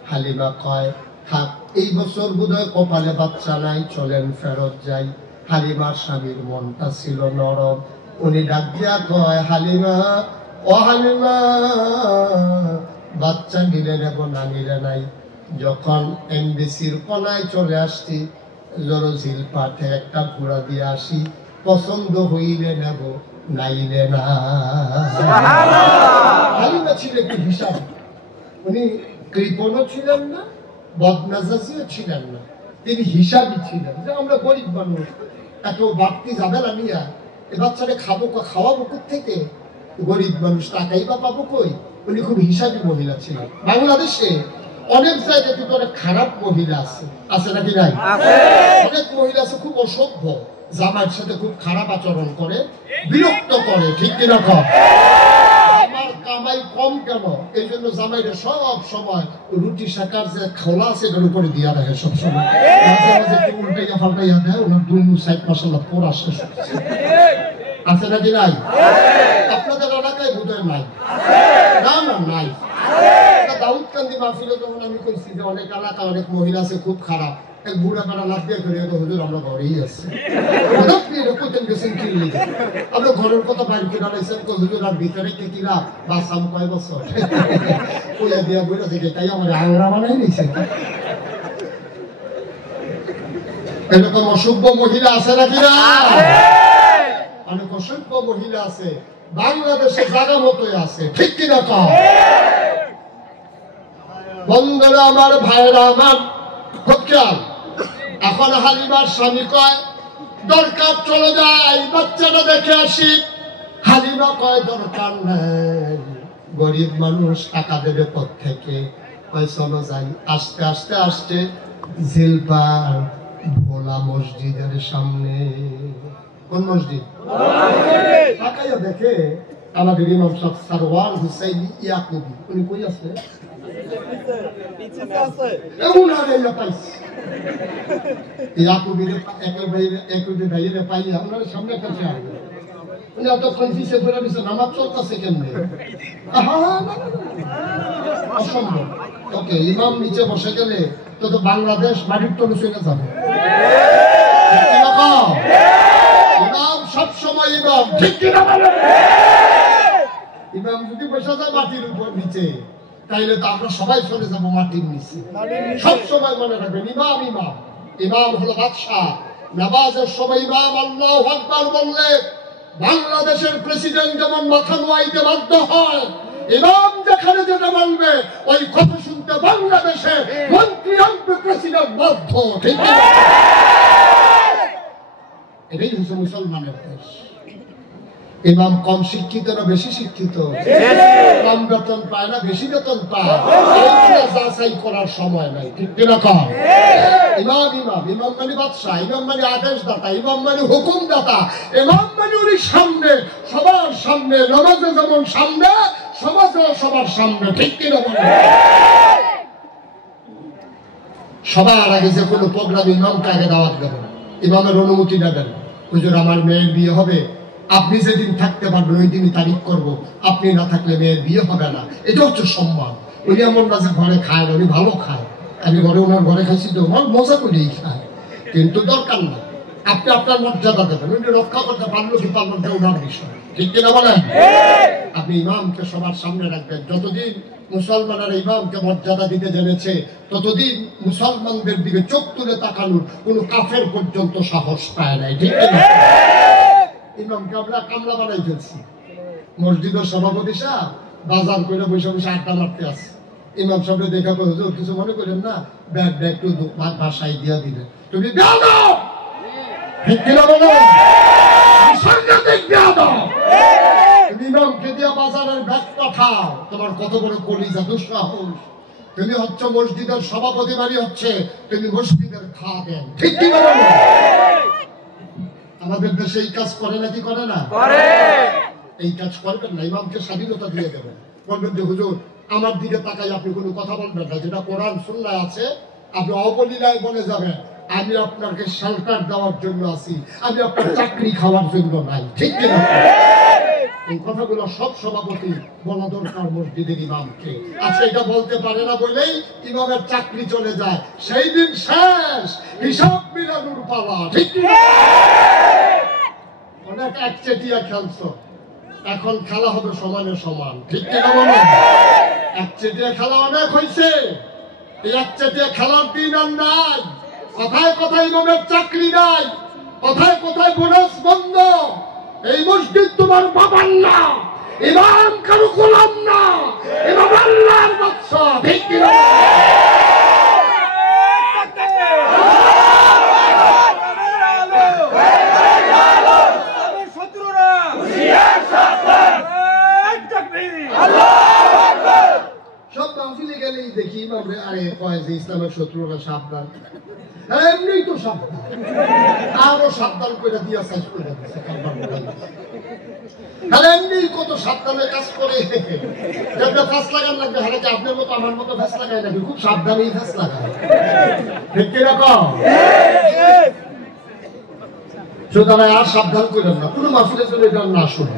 হালিমা কয় থাক, এই বছর বোধহয় কপালে বাচ্চা নাই, চলেন ফেরত যাই। হালিমার স্বামীর মনটা ছিল নরম, উনি ডাক দিয়া কয় হালিমা, ও হালিমা, বাচ্চা নিলে নেব না নিলে নাই। যখন এমবিসির কোনায় চলে আসছি, জরজিল পাঠে একটা ঘোড়া দিয়ে আসি, পছন্দ হইলে নেব, নাইলে না। হালিমা ছিল একটু হিসাব, উনি কৃপণও ছিলেন না, বদমেজাজিও ছিলেন না, তিনি হিসাবই ছিলেন যে আমরা গরিব মানুষ, এত বাড়তি যাবে না নিয়া, এ বাচ্চাটা খাওয়াবো থেকে, গরিব মানুষ টাকাই বা পাবো কই। উনি খুব হিসাবী মহিলা ছিলেন। বাংলাদেশে অনেক জায়গায় কিন্তু অনেক খারাপ মহিলা আছে নাকি নাই? অনেক মহিলা আছে খুব অসভ্য, জামাইয়ের সাথে খুব খারাপ আচরণ করে, বিরক্ত করে। ঠিক কিনা কম? আমার কামাই কম কেন, এই জন্য জামাইরে সব সময় রুটি শাকার যে খোলা আছে এটার উপরে দিয়া রাখে সব সময়, মাঝে মাঝে একটু উল্টাইয়া পাল্টাইয়া দেয়, ওনার 2 সাইড মাসাল্লাহ পোড়া শেষ হচ্ছে। আছে নাকি নাই? আপনাদের এলাকায় বোধহয় নাই? না না নাই। দাউদকান্দি মাহফিলে যখন আমি কইছি যে অনেক এলাকা অনেক মহিলা আছে খুব খারাপ, এক বুড়া বেড়া লাভ দিয়ে করে হুজুর আমরা ঘরেই আছি আপনি এটা কোথায় গেছেন কি আমরা ঘরের কথা বাইর করে আনাইছেন হুজুর আর ভিতরে কে কিনা বাসাম কয় বছর কইয়া দিয়া বইলা থেকে তাই আমার আংরা বানাই নিছে এরকম অসভ্য মহিলা আছে নাকি না অনেক অসভ্য মহিলা আছে বাংলাদেশে জায়গা মতোই আছে ঠিক কিনা কম বন্ধুরা আমার ভাইরা আমার খুব খেয়াল এখন হালিমার স্বামী কয় দরকার চলে যায় বাচ্চাটা দেখে আসি হালিমা কয় দরকার নেই গরিব মানুষ টাকা দেবে কোত্থেকে কয় চলো যাই আস্তে আস্তে আস্তে জিলপার ভোলা মসজিদের সামনে কোন মসজিদ তাকাইয়া দেখে আমাদের ইমাম সাহেব সারওয়ার হুসাইন ইয়াকুবি উনি কই আছে পিছনে আছে এমন আগে পাইছি ইয়াকুবি একেবারে ভাইয়ের পাইয়া আমরা সামনে কাছে আসবে উনি এত কনফিউজে পড়ে গেছে নামাজ চলতেছে কেমনে অসম্ভব ওকে ইমাম নিচে বসে গেলে তো বাংলাদেশ মাটির তলে চলে যাবে ইমাম সবসময় ইমাম ঠিক কিনা বলে ইমাম যদি বসে যায় মাটির উপর নিচে তাইলে তো আমরা সবাই চলে যাবো মাটির নিচে সবসময় মনে রাখবেন ইমাম ইমাম ইমাম হলো বাদশাহ নামাজের সময় ইমাম আল্লাহু আকবার বললে বাংলাদেশের প্রেসিডেন্ট যেমন মাথা নোয়াইতে বাধ্য হয় ইমাম যেখানে যেটা বলবে ওই কথা শুনতে বাংলাদেশে মন্ত্রী এমপি প্রেসিডেন্ট বাধ্য ঠিক আছে এটাই হচ্ছে মুসলমানের দেশ ইমাম কম শিক্ষিত না বেশি শিক্ষিত কম বেতন পায় না বেশি বেতন পায় যাচাই করার সময় নাই ঠিক কিরকম ইমাম ইমাম ইমাম মানে বাদশাহ ইমাম মানে আদেশদাতা ইমাম মানে হুকুমদাতা ইমাম মানে উনি সামনে সবার সামনে নামাজে যেমন সামনে সমাজে সবার সামনে ঠিক কিরকম সবার আগে যে কোনো প্রোগ্রাম ইমামকে আগে দাওয়াত দেবেন ইমামের অনুমতি নেবেন হুজুর আমার মেয়ের বিয়ে হবে আপনি যেদিন থাকতে পারবেন ওই দিনই তারিখ করবো আপনি না থাকলে মেয়ের বিয়ে হবে না এটা হচ্ছে সম্মান উনি এমন না যে ঘরে খায় উনি ভালো খায় আমি ঘরে ওনার ঘরে খাইছি তো মজা করেই খায় কিন্তু দরকার না আপনি আপনার মর্যাদা দেবেন উনি রক্ষা করতে পারলো কি পারবেন না ওনার বিষয় ঠিক কিনা বলেন আপনি ইমামকে সবার সামনে রাখবেন যতদিন মুসলমানেরা ইমামকে মর্যাদা দিতে জেনেছে ততদিন মুসলমানদের দিকে চোখ তুলে তাকানোর কোন কাফের পর্যন্ত সাহস পায় নাই ঠিক কিনা ইমামকে আমরা কামলা বানাই ফেলছি মসজিদের সভাপতি সাহেব বাজার করে বসে বসে আড্ডা মারতে আছে ইমাম সাহেব দেখা করে হুজুর কিছু মনে করেন না ব্যাগটা একটু বাসায় দিয়া দিলেন তুমি ইমামকে দিয়া বাজারের ব্যাগ পাঠাও তোমার কত বড় কলিজা দুঃসাহস তুমি হচ্ছে মসজিদের সভাপতি বাড়ি হচ্ছে তুমি মসজিদের খা দেন ঠিক কি বলেন আমাদের দেশে এই কাজ করে নাকি করে না এই কাজ করবেন না ইমামকে স্বাধীনতা দিয়ে দেবেন বলবেন যে হুজুর আমার দিকে তাকাই আপনি কোনো কথা বলবেন না যেটা কোরআন সুন্নাহ আছে আপনি অবলীলায় বলে যাবেন আমি আপনাকে শেল্টার দেওয়ার জন্য আছি আমি আপনার চাকরি খাওয়ার জন্য নাই ঠিক কিনা এই কথাগুলো সব সভাপতি বলা দরকার মসজিদের ইমামকে আচ্ছা এটা বলতে পারে না বলেই ইমামের চাকরি চলে যায় সেই দিন শেষ হিসাব মিলানোর পালা ঠিক কিনা অনেক একচেটিয়া খেলছো এখন খেলা হবে সমানে সমান ঠিক কিনা বলো একচেটিয়া খেলা অনেক হয়েছে এই একচেটিয়া খেলার দিন আর নাই কোথায় কোথায় ইমামের চাকরি নাই কোথায় কোথায় বোনাস বন্ধ এই মসজিদ তোমার বাবার না ইমাম কারো গোলাম না ইমাম আল্লাহর বাদশা ঠিক কিনা সব মাহফিলে গেলেই দেখি ইমামরে আরে কয় যে ইসলামের শত্রুরা সাবধান এমনি তো সাবধান আরো সাবধান করে দিয়া শেষ করে দিচ্ছে এমনি কত সাবধানে কাজ করে যাতে ফাঁস লাগান লাগবে হারাকে আপনার মতো আমার মতো ফাঁস লাগায় নাকি খুব সাবধানেই ফাঁস লাগায় ঠিক কিরকম সুতরাং আর সাবধান করেন না কোনো মাহফিলে চলে যান না শুনে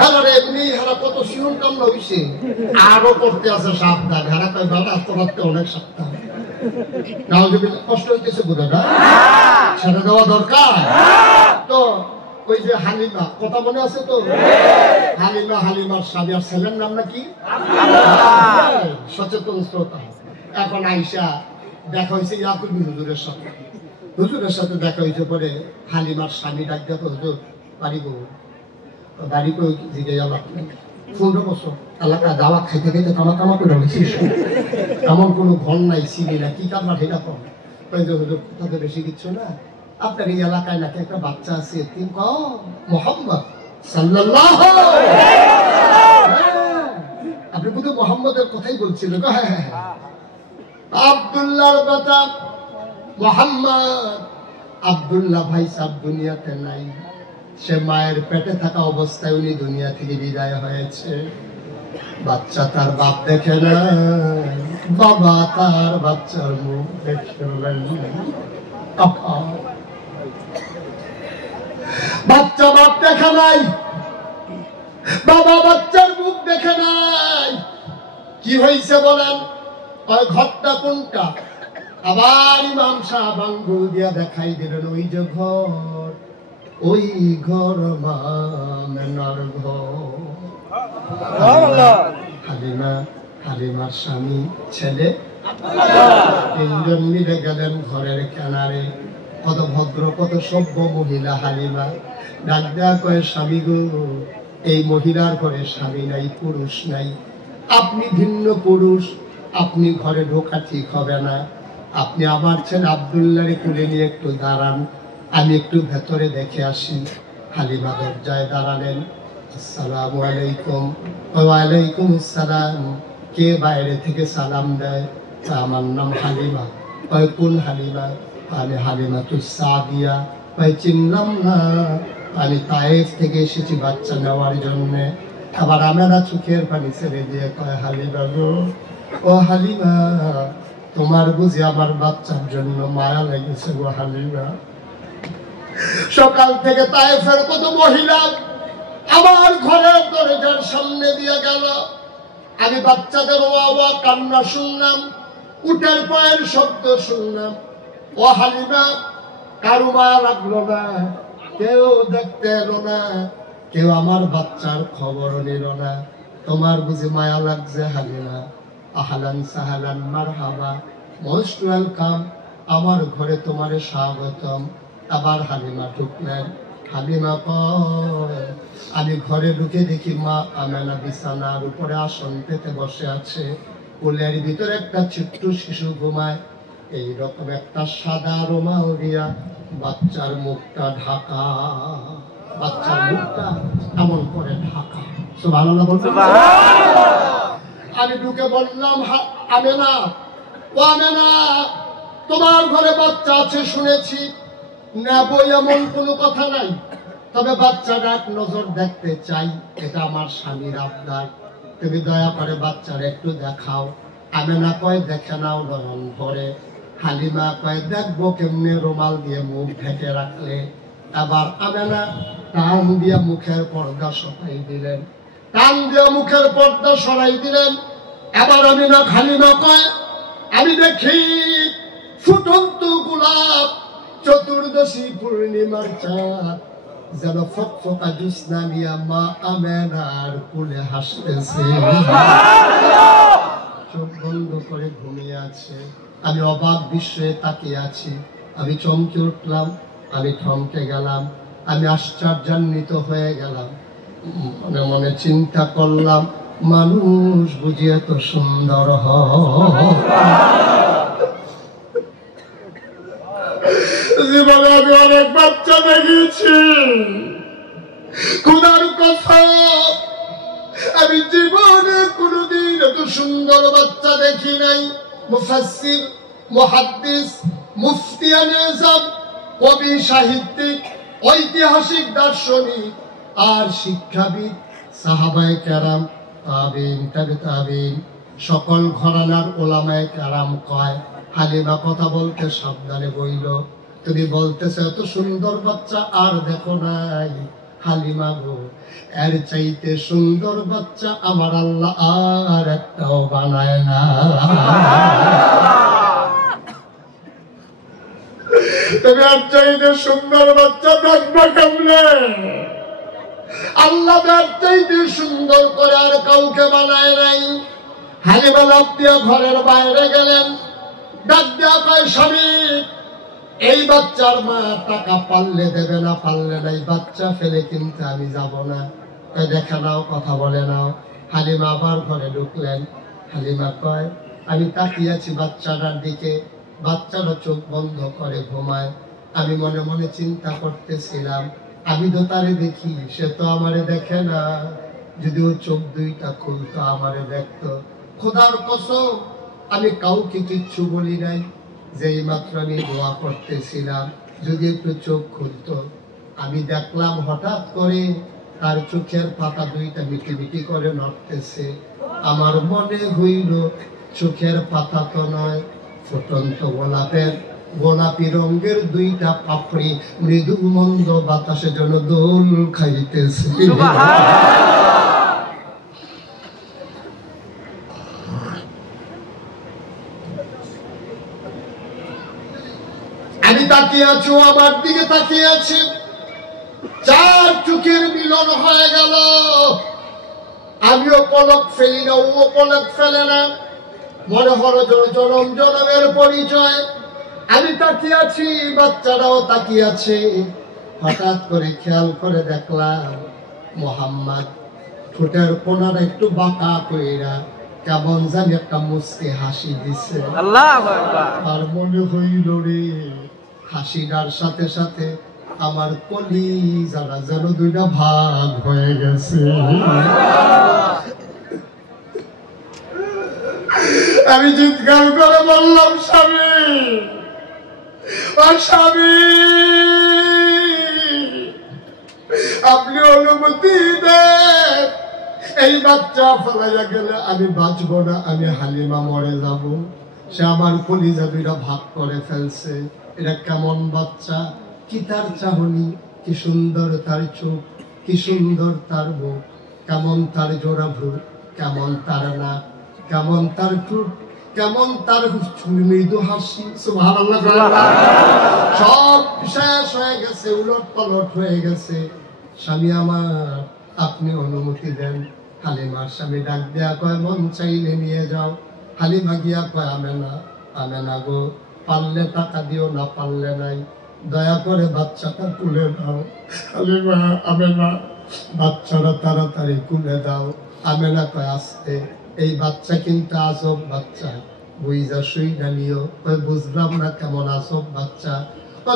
হারা এমনি হারা কত শিরুন কামলা হইছে আরো করতে আছে সাবধান হারা কয় বাবা আস্তে অনেক সাবধান নাউজুবিল্লাহ, কষ্ট হইতেছে বোধ না, ছেড়ে দেওয়া দরকার। তো ওই যে হালিমা, কথা মনে আছে তো? হালিমা, হালিমার স্বামী আর ছেলের নাম নাকি? সচেতন শ্রোতা। এখন আইসা দেখা হয়েছে ইয়াকুব হুজুরের সাথে, হুজুরের সাথে দেখা হয়েছে। পরে হালিমার স্বামী ডাক দেখো, হুজুর বাড়ি গো, বাড়ি করে দিকে যাওয়া 15 বছর এলাকা দাওয়াত খাইতে খাইতে কামা কামা করে রয়েছিস, এমন কোনো ঘর নাই, চিনি না, কি কারবার সেটা কম। ওই যে হুজুর তাদের বেশি কিচ্ছু না, আপনার এই এলাকায় নাকি একটা বাচ্চা আছে, মোহাম্মদ সাল্লাল্লাহু আলাইহি ওয়াসাল্লাম। আপনি বুঝে মোহাম্মদের কথাই বলছিলেন। হ্যাঁ, আব্দুল্লাহর বাচ্চা মোহাম্মদ। আব্দুল্লাহ ভাই সাহেব দুনিয়াতে নাই, সে মায়ের পেটে থাকা অবস্থায় উনি দুনিয়া থেকে বিদায় হয়েছে। বাচ্চা তার বাপ দেখে না, বাবা তার বাচ্চার মুখ দেখে বাচ্চা বাপ দেখে নাই, বাবা বাচ্চার মুখ দেখে নাই। কি হয়েছে বলেন? ওই ঘরটা কোনটা? আবার ইমাম সাহেব আঙ্গুল দিয়া দেখাই দিলেন, ওই যে ঘর, ওই ঘর মামেনার ঘর। হালিমা, হালিমার স্বামী, ছেলে, তিনজন মিলে গেলেন ঘরের কিনারে। কত ভদ্র, কত সভ্য মহিলা হালিমা। ডাক দেয়া কয়ে, স্বামী গো, এই মহিলার ঘরে স্বামী নাই, পুরুষ নাই, আপনি ভিন্ন পুরুষ, আপনি ঘরে ঢোকা ঠিক হবে না। আপনি আমার ছেলে আব্দুল্লাহরে তুলে নিয়ে একটু দাঁড়ান, আমি একটু ভেতরে দেখে আসি। হালিমা দরজায় দাঁড়ালেন। আসসালামু আলাইকুম। ওয়ালাইকুম আসসালাম। কে বাইরে থেকে সালাম দেয়? আমার নাম হালিমা। কোন হালিমা? আমি হালিমাতুস সাদিয়া। চিনলাম না, আমি তায়েফ থেকে এসেছি বাচ্চা নেওয়ার জন্য। আবার আমরা চোখের পানি ছেড়ে দিয়ে কয়, হালিমা গো, ও হালিমা, তোমার বুঝি আমার বাচ্চার জন্য মায়া লেগেছে গো হালিমা। সকাল থেকে তায়েফের কত মহিলা আমার ঘরের দরজার সামনে দিয়ে গেল, আমি বাচ্চাদের ওয়া কান্না শুনলাম, উটের পায়ের শব্দ শুনলাম। ও হালিমা, কারো মায়া লাগলো না, কেউ দেখতে এলো না, কেউ আমার বাচ্চার খবর নিল না। তোমার বুঝি মায়া লাগছে হালিমা? আহলান সাহালান মারহাবা, মোস্ট ওয়েলকাম, আমার ঘরে তোমারে স্বাগতম। আবার হালিমা ঢুকলেন। হালিমা কয়, আমি ঘরে ঢুকে দেখি মা আমেনা বিছানার উপরে আসন পেতে বসে আছে, কোলের ভিতরে একটা ছোট্ট শিশু ঘুমায়। এইরকম একটা সাদা রুমাল দিয়া বাচ্চার মুখটা ঢাকা, বাচ্চার মুখটা এমন করে ঢাকা। সুবহানাল্লাহ বলতে আমি ঢুকে বললাম, আমেনা, ও আমেনা, তোমার ঘরে বাচ্চা আছে শুনেছি, নেব এমন কোনো কথা নাই, তবে বাচ্চাটা এক নজর দেখতে চাই, এটা আমার স্বামীর আবদার, তুমি দয়া করে বাচ্চারা একটু দেখাও। আমেনা কয়, দেখে নাও নয়ন ভরে। হালিমা কয়, দেখবো কেমনে, রুমাল দিয়ে মুখ ঢেকে রাখলে। আবার আমেনা টান দিয়ে মুখের পর্দা সরাই দিলেন, টান দিয়ে মুখের পর্দা সরাই দিলেন। আবার আমেনা, হালিমা কয়, আমি দেখি ফুটন্ত গোলাপ, চতুর্দশী পূর্ণিমার চাঁদ যেন ফকফকা জ্যোৎস্না নিয়ে মা আমেনার কোলে হাসতেছে, চোখ বন্ধ করে ঘুমিয়ে আছে। আমি অবাক বিস্ময়ে তাকিয়ে আছি। আমি চমকে উঠলাম, আমি থমকে গেলাম, আমি আশ্চর্যান্বিত হয়ে গেলাম। মনে মনে চিন্তা করলাম, মানুষ বুঝি এত সুন্দর হয়? জীবনে আমি অনেক বাচ্চা দেখেছি, খোদার কথা আমি জীবনে কোনদিন এত সুন্দর বাচ্চা দেখি নাই। মুফাসসির, মুহাদ্দিস, মুফতিয়ানে আযম, কবি, সাহিত্যিক, ঐতিহাসিক, দার্শনিক আর শিক্ষাবিদ, সাহাবায়ে কেরাম, তাবিঈন, তাবে তাবিঈন, সকল ঘরানার ওলামায়ে কেরাম কয়, হালিমা কথা বলতে সাবধানে বইল, তুমি বলতেছো এত সুন্দর বাচ্চা আর দেখো নাই। হালিমা গো, এর চাইতে সুন্দর বাচ্চা আমার আল্লাহ আর একটাও বানায় না। তুমি আর চাইতে সুন্দর বাচ্চা দেখবা কেমনে? আল্লাহ তার চাইতে সুন্দর করে আর কাউকে বানায় নাই। হালিমা লাফ দিয়া ঘরের বাইরে গেলেন, ডাক দেয়া কয়, স্বামী এই বাচ্চার মা টাকা পারলে দেবে, না পারলে নাই, বাচ্চা ফেলে কিন্তু আমি যাব না। দেখে নাও, কথা বলে নাও। হালিমা আবার ঘরে ঢুকলেন। হালিমা কয়, আমি তাকিয়ে আছি বাচ্চাটার দিকে, বাচ্চারা চোখ বন্ধ করে ঘুমায়। আমি মনে মনে চিন্তা করতেছিলাম, আমি তো তারে দেখি, সে তো আমারে দেখে না। যদি ও চোখ দুইটা খুলতো আমারে দেখতো। খোদার কসম আমি কাউকে কিচ্ছু বলি নাই। যেই মাত্র আমি দোয়া করতেছিলাম, যদি একটু চোখ খুলতো। আমি দেখলাম হঠাৎ করে তার চোখের পাতা দুইটা মিটি মিটি করে নড়তেছে। আমার মনে হইল চোখের পাতা তো নয়, ফুটন্ত গোলাপি রঙের দুইটা পাপড়ি মৃদু মন্দ বাতাসে যেন দোল খাইতেছে। আমি তাকিয়ে আছি, আমার দিকে তাকিয়ে আছে। চার চোখের মিলন হয়ে গেল। আমিও পলক ফেলি না, ও পলক ফেলে না। মনে হলো জনম জনমের পরিচয়। আমি তাকিয়ে আছি, বাচ্চারাও তাকিয়ে আছে। হঠাৎ করে খেয়াল করে দেখলাম মোহাম্মদ ঠোঁটের কোনার একটু বাঁকা কইরা কেমন জানি একটা মুচকি হাসি দিছে। আর মনে হইল রে, হাসিটার সাথে সাথে আমার কলিজাটা যেন দুইটা ভাগ হয়ে গেছে। আমি চিৎকার করে বললাম, স্বামী ও স্বামী, আপনি অনুমতি দেন, এই বাচ্চা ফেলাইয়া গেলে আমি বাঁচবো না, আমি হালিমা মরে যাব। সে আমার কলিজা দুইটা ভাগ করে ফেলছে। এটা কেমন বাচ্চা, কি তার চাহনি, কি সুন্দর তার চোখ, কি সুন্দর তার মুখ, কেমন তার জোড়া ভ্রু, কেমন তার নাক, কেমন তার ঠোঁট, কেমন তার মৃদু হাসি। সুবহানাল্লাহ। সব শেষ হয়ে গেছে, উলট পালট হয়ে গেছে। স্বামী আমার, আপনি অনুমতি দেন। হালিমার স্বামী ডাক দেয়া কয়, মন চাইলে নিয়ে যাও। হালিমা গিয়া কয়, আমেনা গো, পারলে টাকা দিও, না পারলে নাই, দয়া করে বাচ্চাটা তুলে দাও। হালিমা, আমেনা, বাচ্চাটা তাড়াতাড়ি তুলে দাও। আমেনা কয়, আসতে, এই বাচ্চা কিন্তু আজব বাচ্চা, বুঝা শুইনা নিও। বুঝলাম না, কেমন আজব বাচ্চা?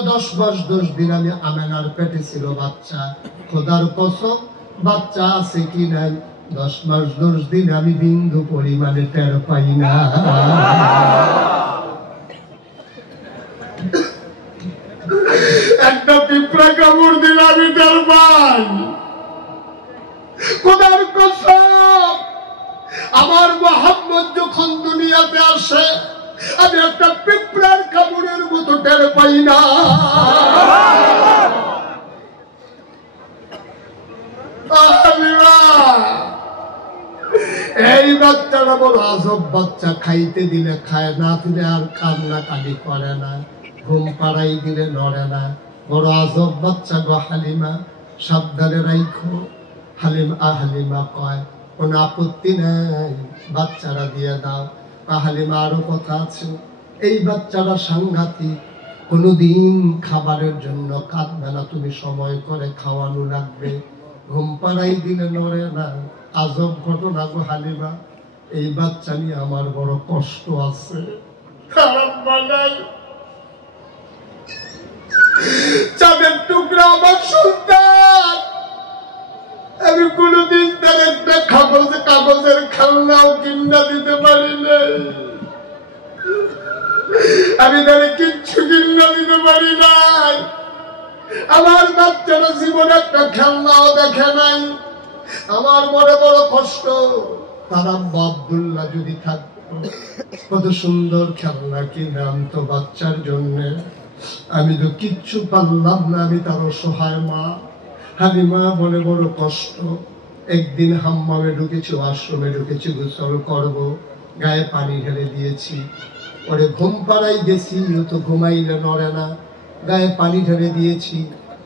10 মাস 10 দিন আমি আমেনার পেটে ছিল বাচ্চা। খোদার কসম, বাচ্চা আছে কি নাই 10 মাস 10 দিন আমি বিন্দু পরিমাণে টের পাই না। একটা পিঁপড়া কামড় দিলে আমি টের পাই। খোদার কসম, আমার মুহাম্মদ যখন দুনিয়াতে আসে, আমি একটা পিঁপড়ার কামড়ের মতো টের পাই না। এই বাচ্চাটা বড় আজব বাচ্চা, খাইতে দিলে খায়, না দিলে আর কান্না কাটি করে না, ঘুম পাড়াই দিলে নড়ে না। বড় আজব বাচ্চা গো হালিমা, সাবধানে রাইখো। হালিমা কয়, কোন আপত্তি নাই, বাচ্চারা দিয়ে দাও। হালিমা, আরো কথা আছে, এই বাচ্চারা সাংঘাতিক, কোনদিন খাবারের জন্য কাঁদবে না, তুমি সময় করে খাওয়ানো লাগবে। ঘুম পাড়াই দিলে নড়ে না, আজব ঘটনা গো হালিমা। এই বাচ্চা নিয়ে আমার বড় কষ্ট আছে। খারাপ বানাই, চাঁদের টুকরা আমার সন্তান, আমি কোনদিন তার একটা কাগজের খেলনাও কিনা দিতে পারি নাই। আমি তারে কিচ্ছু কিনা দিতে পারি নাই। আমার বাচ্চারা জীবনে একটা খেলনাও দেখে নাই। আমার মনে বড় কষ্ট। তার আব্বা আব্দুল্লাহ যদি থাকতো, কত সুন্দর খেলনা কিনে আনতো বাচ্চার জন্য। আমি তো কিচ্ছু পারলাম না, আমি তার অসহায় মা। হালিমা বলে বড় কষ্ট। একদিন হাম্মামে ঢুকেছি, আশ্রমে ঢুকেছি, গোসল করব, গায়ে পানি ঢেলে দিয়েছি। পরে ঘুম পাড়াই গেছি, তো ঘুমাইলে নড়ে না। গায়ে পানি ঢেলে দিয়েছি।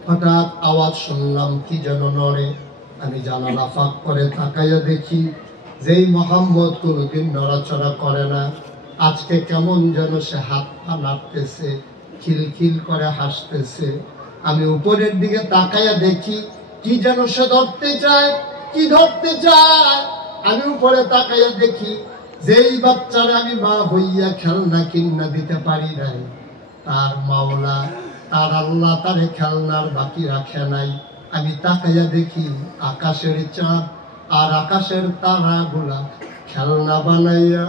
হঠাৎ আওয়াজ শুনলাম কি যেন নড়ে। আমি জানালা ফাঁক করে তাকাইয়া দেখি যেই মোহাম্মদ কোনোদিন নড়াচড়া করে না, আজকে কেমন যেন সে হাত পা নাড়তেছে, খিলখিল করে হাসতেছে। আমি উপরের দিকে তাকাইয়া দেখি কি যেন সে ধরতে চায়, কি ধরতে চায়। আমি উপরে তাকাইয়া দেখি যেই বাচ্চারা আমি মা হইয়া খেলনা কিনা দিতে পারি নাই, তার মাওলা তার আল্লাহ তারে খেলনার বাকি রাখে নাই। আমি তাকাইয়া দেখি আকাশের চাঁদ আর আকাশের তারাগুলা খেলনা বানাইয়া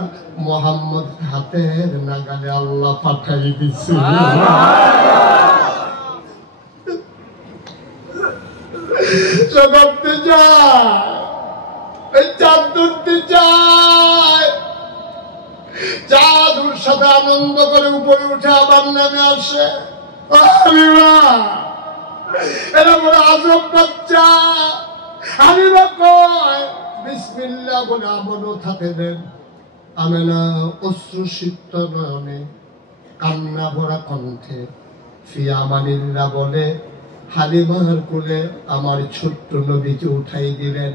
মোহাম্মদ হাতের নাগালে আল্লাহ পাঠাই দিছে। ধরতে যায়, চাঁদ ধরতে যায়, চাঁদুর সাথে আনন্দ করে উপরে উঠে আবার নামে আসে। এরা বলে আজব বাচ্চা। হালিমা কয় বিসমিল্লাহ বলে আমনও থাকতে দেন। আমেনা অশ্রুসিক্ত নয়নে কান্না ভরা কণ্ঠে ফিয়া আমানিল্লাহ বলে হালিমার কোলে আমার ছোট্ট নবীকে উঠাই দিলেন।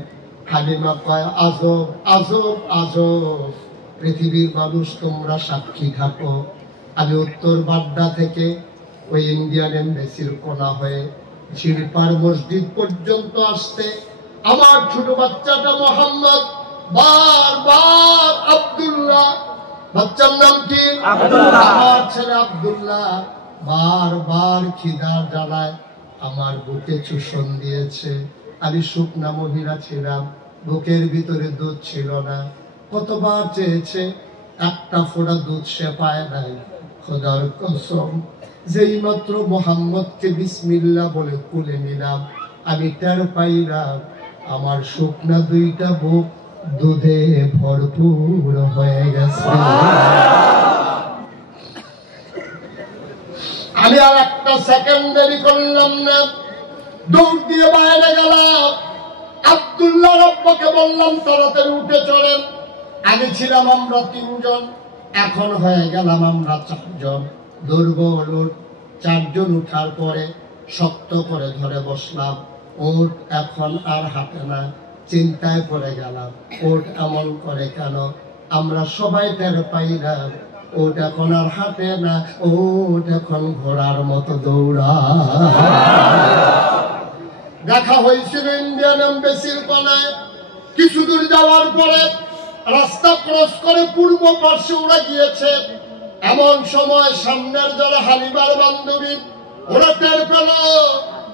হালিমা কয় আজব আজব আজব, পৃথিবীর মানুষ তোমরা সাক্ষী থাকো। আমি উত্তর বাড্ডা থেকে ওই ইন্ডিয়ান এমবেসির কোনা হয়ে শিরপার মসজিদ পর্যন্ত আসতে আমার ছোট বাচ্চাটা মোহাম্মদ বারবার আব্দুল্লাহ, বাচ্চার নাম কি আব্দুল্লাহ, আমার ছেলে আব্দুল্লাহ বারবার খিদার জ্বালায় আমার বুকে চুষণ দিয়েছে। আমি শুকনা মহিলা ছিলাম, বুকের ভিতরে দুধ ছিল না। কতবার চেয়েছে, একটা ফোঁটা দুধ সে পায় নাই। খোদার কসম, যেই মাত্র মোহাম্মদকে বিসমিল্লাহ বলে কুলে নিলাম, আমি টের পাইলাম আমার শুকনা দুইটা বুক দুধে ভরপুর হয়ে গেছে। আমি আর একটা সেকেন্ড দেরি করলাম না, দৌড় দিয়ে বাইরে গেলাম। আব্দুল্লাহ আব্বাকে বললাম তাড়াতাড়ি উঠে চলেন। আগে ছিলাম আমরা 3 জন, এখন হয়ে গেলাম আমরা 4 জন। দুর্বল উঠ, 4 জন উঠার পরে শক্ত করে ধরে বসলাম। ওট এখন আর হাঁটে না। চিন্তায় পড়ে গেলাম, ওট এমন করে কেন? আমরা সবাই টের পাইলাম ওট এখন আর হাঁটে না, ওট এখন ঘোড়ার মতো দৌড়ায়। দেখা হয়েছিল ইন্ডিয়ান এমবেসির কোনায়। কিছু দূর যাওয়ার পরে রাস্তা ক্রস করে পূর্ব পার্শ্বে ওরা গিয়েছে। এমন সময় সামনের যারা হালিমার বান্ধবী, ওরা টের পেল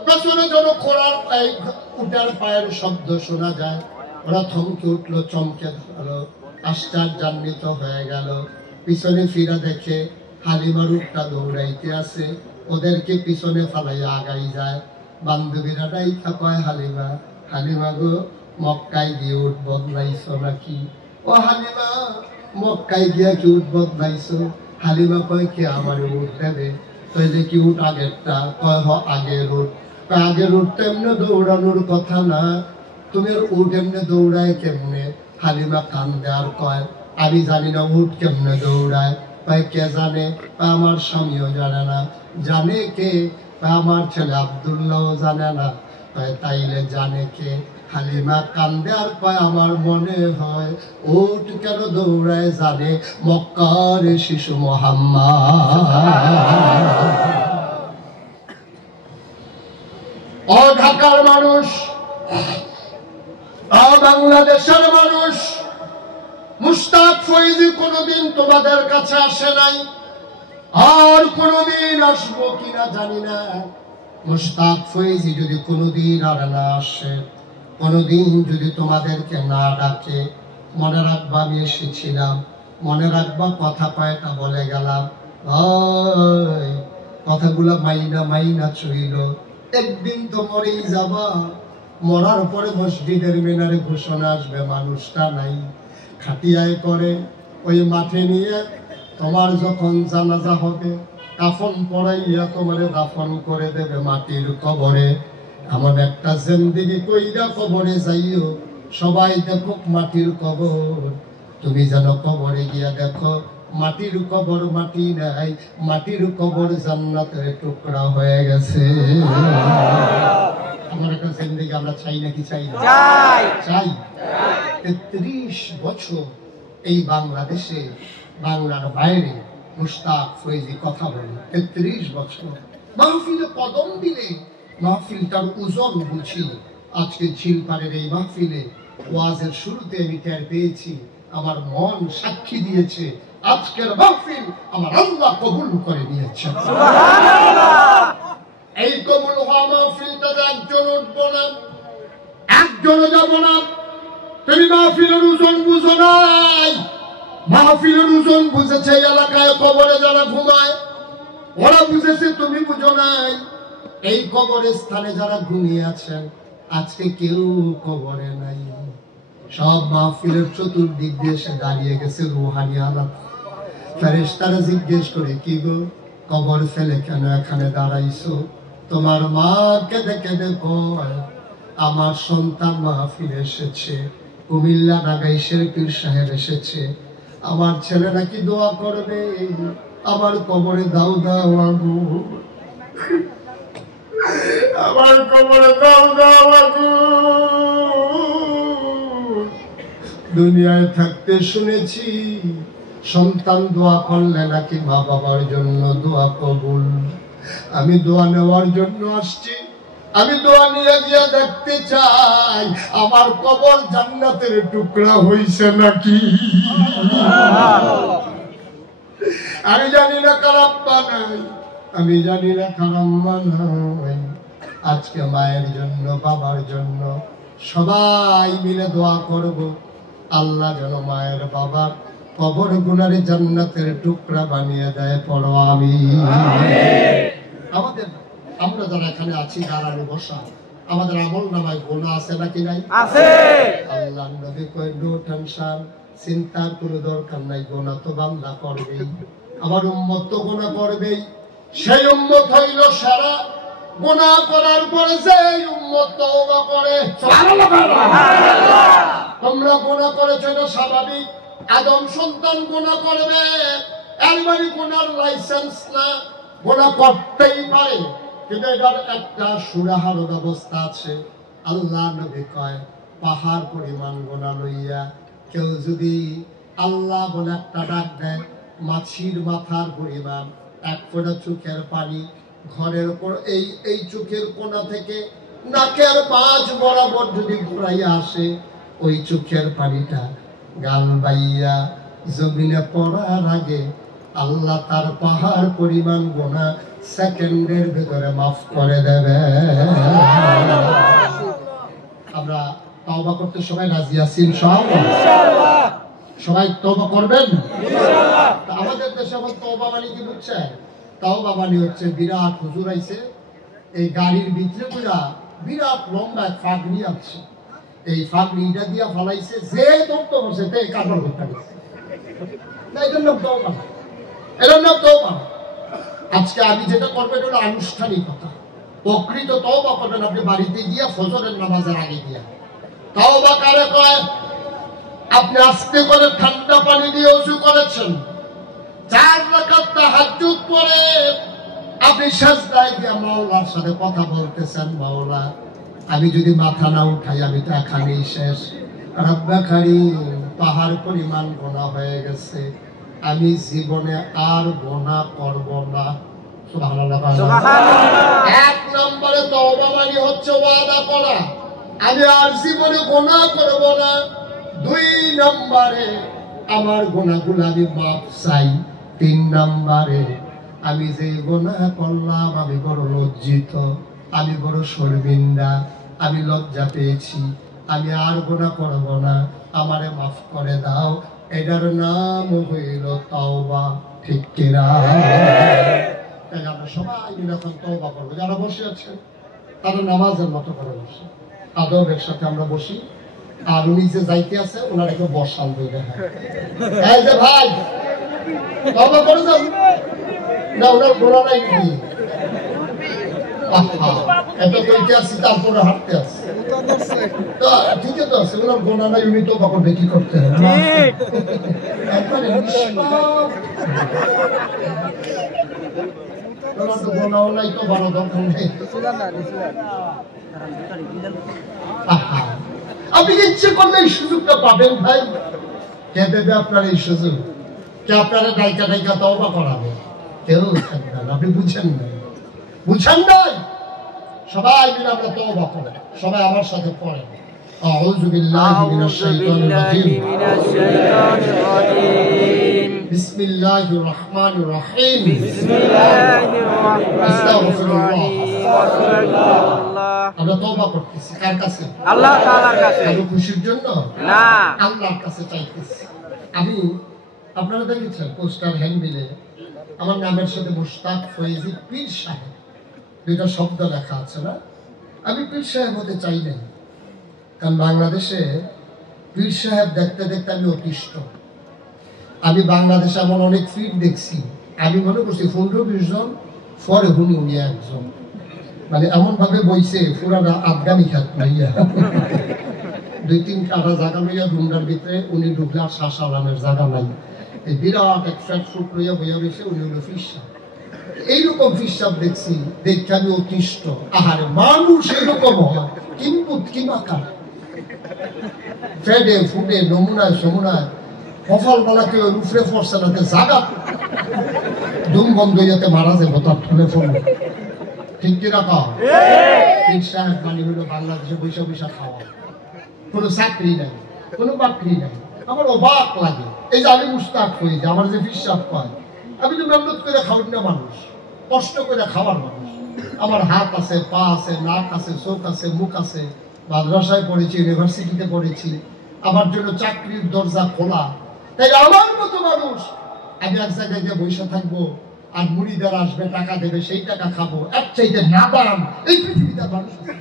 পেছনে যেন ঘোড়ার উটার পায়ের শব্দ শোনা যায়। ওরা থমকে উঠলো, চমকে ধরলো, আশ্চর্যান্বিত হয়ে গেল। পিছনে ফিরে দেখে হালিমার উটটা দৌড়াইতে আছে, ওদেরকে পিছনে ফালাইয়া আগাই যায়। বান্ধবীরা ডাইকা কয় হালিমা, হালিমা গো মক্কায় গিয়ে উট বদলাইছো নাকি? ও হালিমা মক্কায় গিয়া কি উট বদলাইছো? হালিমা কয় কে আমার উট দেবে? তাইলে কি উট আগেরটা? কয় হ আগের উট। আগের উট তো এমনি দৌড়ানোর কথা না, তুমি উট এমনি দৌড়ায় কেমনে? হালিমা কান্দে আর কয় আমি জানি না উট কেমনে দৌড়ায়। কয় কে জানে? আমার স্বামীও জানে না। জানে কে? আমার ছেলে আব্দুল্লাহ জানে না। তাইলে জানে কে? হালিমা কান্দে আর কয় আমার মনে হয় উট কেন দৌড়ায় জানে মক্কার শিশু মুহাম্মদ। ও ঢাকার মানুষ, ও বাংলাদেশের মানুষ, মুশতাক ফৈজি কোনোদিন তোমাদের কাছে আসে নাই, আর কোনোদিন আসবো কিনা জানি না। মুশতাক ফৈজি যদি কোনোদিন আর না আসে, কোনোদিন যদি তোমাদেরকে না ডাকে, মনে রাখবা আমি এসেছিলাম, মনে রাখবা কথা কয়টা বলে গেলাম। কথাগুলো মাইনা মাইনা চইল, একদিন তো মরেই যাবা। মরার পরে মসজিদের মিনারে ঘোষণা আসবে মানুষটা নাই। খাটিয়ায় করে ওই মাঠে নিয়ে তোমার যখন জানাজা হবে, কাফন পরাইয়া তোমারে দাফন করে দেবে মাটির কবরে। এমন একটা জিন্দেগি কইরা কবরে যাইও, সবাই দেখো মাটির কবর, তুমি যেন কবরে গিয়া দেখো মাটির কবর মাটি নাই, মাটির কবর জান্নাতের টুকরা হয়ে গেছে। আমার একটা জিন্দেগি আমরা চাই নাকি চাই না? চাই। 33 বছর এই বাংলাদেশে, বাংলার বাইরে মুশতাক ফৈজি কথা বলে। 33 বছর মাহফিলে কদম দিলে মাহফিলটার ওজন বুঝি। আজকে ঝিলপাড়ের এই মাহফিলে ওয়াজের শুরুতে আমি টের পেয়েছি, আমার মন সাক্ষী দিয়েছে, আজকের মাহফিল আমার আল্লাহ কবুল করে নিয়েছে। এই কবুল হওয়া মাহফিলটাতে একজন উঠবো না, একজনও যাব না। তুমি মাহফিলের ওজন বুঝো নাই। মাহফিলের ওজন বুঝেছে এলাকায় কবরে যারা ঘুমায়, ওরা বুঝেছে, তুমি বুঝো নাই। এই কবরের স্থানে যারা ঘুমিয়ে আছেন, আজকে কেউ কবরে নাই। সব মাহফিলের চতুর্দিক দিয়ে এসে দাঁড়িয়ে গেছে রুহানি আলাপ। ফেরেশতারা জিজ্ঞেস করে, কি গো কবর ফেলে কেন এখানে দাঁড়াইছো? তোমার মা কেঁদে কেঁদে কয়, আমার সন্তান মাহফিলে এসেছে, কুমিল্লা নাগাইশের পীর সাহেব এসেছে, আমার ছেলে নাকি দোয়া করবে, আমার কবরে দাও দাও আগুন, আমার কবরে দাও দাও আগুন। দুনিয়ায় থাকতে শুনেছি সন্তান দোয়া করলে নাকি মা বাবার জন্য দোয়া কবুল। আমি দোয়া নেওয়ার জন্য আসছি, আমি দোয়া নিয়ে গিয়ে দেখতে চাই আমার কবর জান্নাতের টুকরা হইছে নাকি। আমি জানি না কারাম্মা নাই, আমি জানি না কারাম্মা নাই। আজকে মায়ের জন্য, বাবার জন্য সবাই মিলে দোয়া করব, আল্লাহ যেন মায়ের বাবার কবর গুনারে জান্নাতের টুকরা বানিয়ে দেয়। পড়ো আমিন। আমাদের, আমরা যারা এখানে আছি দাঁড়ানো বসা, আমাদের আমল নামায় গুনাহ আছে নাকি নাই? আছে। আল্লাহর নবী কয়, নো টেনশন, চিন্তার কোনো দরকার নাই, গুনাহ তো বান্দা করবেই, আমার উম্মত তো গুনাহ করবেই। সেই উম্মত হইল সারা, গুনাহ করার পরে সেই উম্মত তওবা করে। সুবহানাল্লাহ। তোমরা গুনাহ করেছো, এটা স্বাভাবিক। আদম সন্তান গুনাহ করবে, এর মানে গুনার লাইসেন্স না, গুনাহ করতেই পারে, কিন্তু এটার একটা সুরাহার ব্যবস্থা আছে। আল্লাহ নবী কয়, পাহাড় পরিমাণ গুনাহ লইয়া কেউ যদি আল্লাহ বলে একটা ডাক দেয়, মাছির মাথার পরিমাণ এক ফোঁটা চোখের পানি ঘরের উপর এই চোখের কোণা থেকে নাকের মাঝ বরাবর যদি ঘুরাইয়া আসে, ওই চোখের পানিটা গাল বাইয়া জমিনে পড়ার আগে আল্লাহ তার পাহাড় পরিমাণ গুনাহ সেকেন্ডের ভিতরে মাফ করে দেবে। আমরা তওবা করতে সবাই রাজি আছি ইনশাআল্লাহ? সবাই তওবা করবেন ইনশাআল্লাহ? আমাদের দেশে এখন তওবা মানে কি বুঝছেন? তওবা মানে হচ্ছে বিরাট হুজুর আইছে, এই গাড়ির ভিতরে পুরা বিরাট লম্বা ফাগড়ি আছে, এই ফাগড়িটা দিয়া ফলাইছে, যে দৌড়তে বসে তে কাপড় করতে গেছে, এটার নাম তওবা। এটার নাম তওবা। আজকে আমি যেটা করবো এটা হলো আনুষ্ঠানিকতা। প্রকৃত তওবা করবেন আপনি বাড়িতে গিয়া ফজরের নামাজের আগে গিয়া। তওবা কারে কয়? আপনি আস্তে করে ঠান্ডা পানি দিয়ে ওযু করেছেন, 4 রাকাত তাহাজ্জুদ পড়ে আপনি সিজদায় গিয়া মাওলার সাথে কথা বলতেছেন, মাওলা আমি যদি মাথা না উঠাই আমি তো এখানেই শেষ। রব্বা কারীম, পাহাড় পরিমাণ গুনাহ হয়ে গেছে, আমি জীবনে আর গুনাহ করব না। সুবহানাল্লাহ। এক নম্বরে তওবা মানে হচ্ছে ওয়াদা করা, আমি আর জীবনে গুনাহ করব না। 2 নম্বরে আমার গুনাহগুলো আমি মাফ চাই। 3 নম্বরে আমি যে গুনাহ করলাম আমি বড় লজ্জিত, আমি বড় শর্মিন্দা, আমি লজ্জা পেয়েছি, আমি আর গুনাহ করব না, আমারে মাফ করে দাও। এটার নাম হইল তওবা। ঠিক কিনা? তাই আমরা সবাই মিলে এখন তওবা করবো। যারা বসে আছেন তারা নামাজের মতো করে বসে, আদবের সাথে আমরা বসি। আর উনি যে যাইতে আছে ওনার একটু বসাল দিবে। এই যে ভাই তওবা করে যান না, ওনার গোড়া নাই কি? এত কইতে আসছি তারপরে হাঁটতে আসছি, ঠিক আছে, ওনার গোড়া নাই, উনি তওবা করবে, কি করতে হবে? একবারে নিষ্পাপ তোমার তো গোনাও নাই তো বড় দরকার নেই। আপনি ইচ্ছে করলে এই সুযোগটা পাবেন ভাই। কে দেবে আপনার এই সুযোগ? কে আপনারা ডাইকা ডাইকা তওবা করাবে? কেউ থাকবেন। আপনি বুঝেন নাই, বুঝেন নাই। সবাই মিলে আমরা তওবা করি। সবাই আমার সাথে পড়েন। আউযু বিল্লাহি মিনাশ শাইতানির রাজিম। বিসমিল্লাহির রহমানির রহিম। আস্তাগফিরুল্লাহ। আমরা তওবা করতেছি কার কাছে? আল্লাহ তাআলার কাছে। আমি খুশির জন্য না, আল্লাহর কাছে চাইতেছি। আমি আপনারা দেখেছেন পোস্টার হ্যান্ডবিলে আমার নামের সাথে মুশতাক ফয়েজি পীর সাহেব দুইটা শব্দ লেখা আছে না? আমি পীর সাহেব হতে চাই না, কারণ বাংলাদেশে পীর সাহেব দেখতে দেখতে আমি অতিষ্ঠ। আমি বাংলাদেশে এমন অনেক পীর দেখছি, আমি মনে করছি 15-20 জন, পরে উনি একজন, মানে এমন ভাবে বইছে পুরানা আফগানি খাত লইয়া 2-3 কাঠা জায়গা লইয়া রুমটার ভিতরে উনি ঢুকলে আর শ্বাস আলামের জায়গা নাই। এই বিরাট এক ফ্যাট ফুট লইয়া বইয়া রয়েছে, উনি হলো ফিসাব। এইরকম ফিসাব দেখছি, দেখে আমি অতিষ্ঠ। আহারে মানুষ এরকম হয় কিম্পুত কিমাকার ফেডে ফুটে নমুনায় সমুনায় কপাল বালাকে ওই উফরে ফরছে না জাগা দুম বন্ধ হইয়াতে মারা যাবো তার ঠুলে ফোন। ঠিক কিনা কাও? পীর সাহেব মানে হলো বাংলাদেশে বৈশা বৈশা খাওয়া, কোনো চাকরি নাই, কোনো বাকরি নাই। আমার অবাক লাগে এই যে আমি মুস্তাক হই যে আমার যে ফিসাব পায়, আমি তো মেহনত করে খাওয়ার না মানুষ, কষ্ট করে খাওয়ার মানুষ। আমার হাত আছে, পা আছে, নাক আছে, চোখ আছে, মুখ আছে, মাদ্রাসায় পড়েছি, ইউনিভার্সিটিতে পড়েছি, আমার জন্য চাকরির দরজা খোলা। তাই আমার মতো মানুষ আমি এক জায়গায় গিয়ে বসে থাকবো আর মুড়িদার আসবে টাকা দেবে, সেই টাকা খাবো, এক চাইতে নাদান এই পৃথিবীতে মানুষ আছে।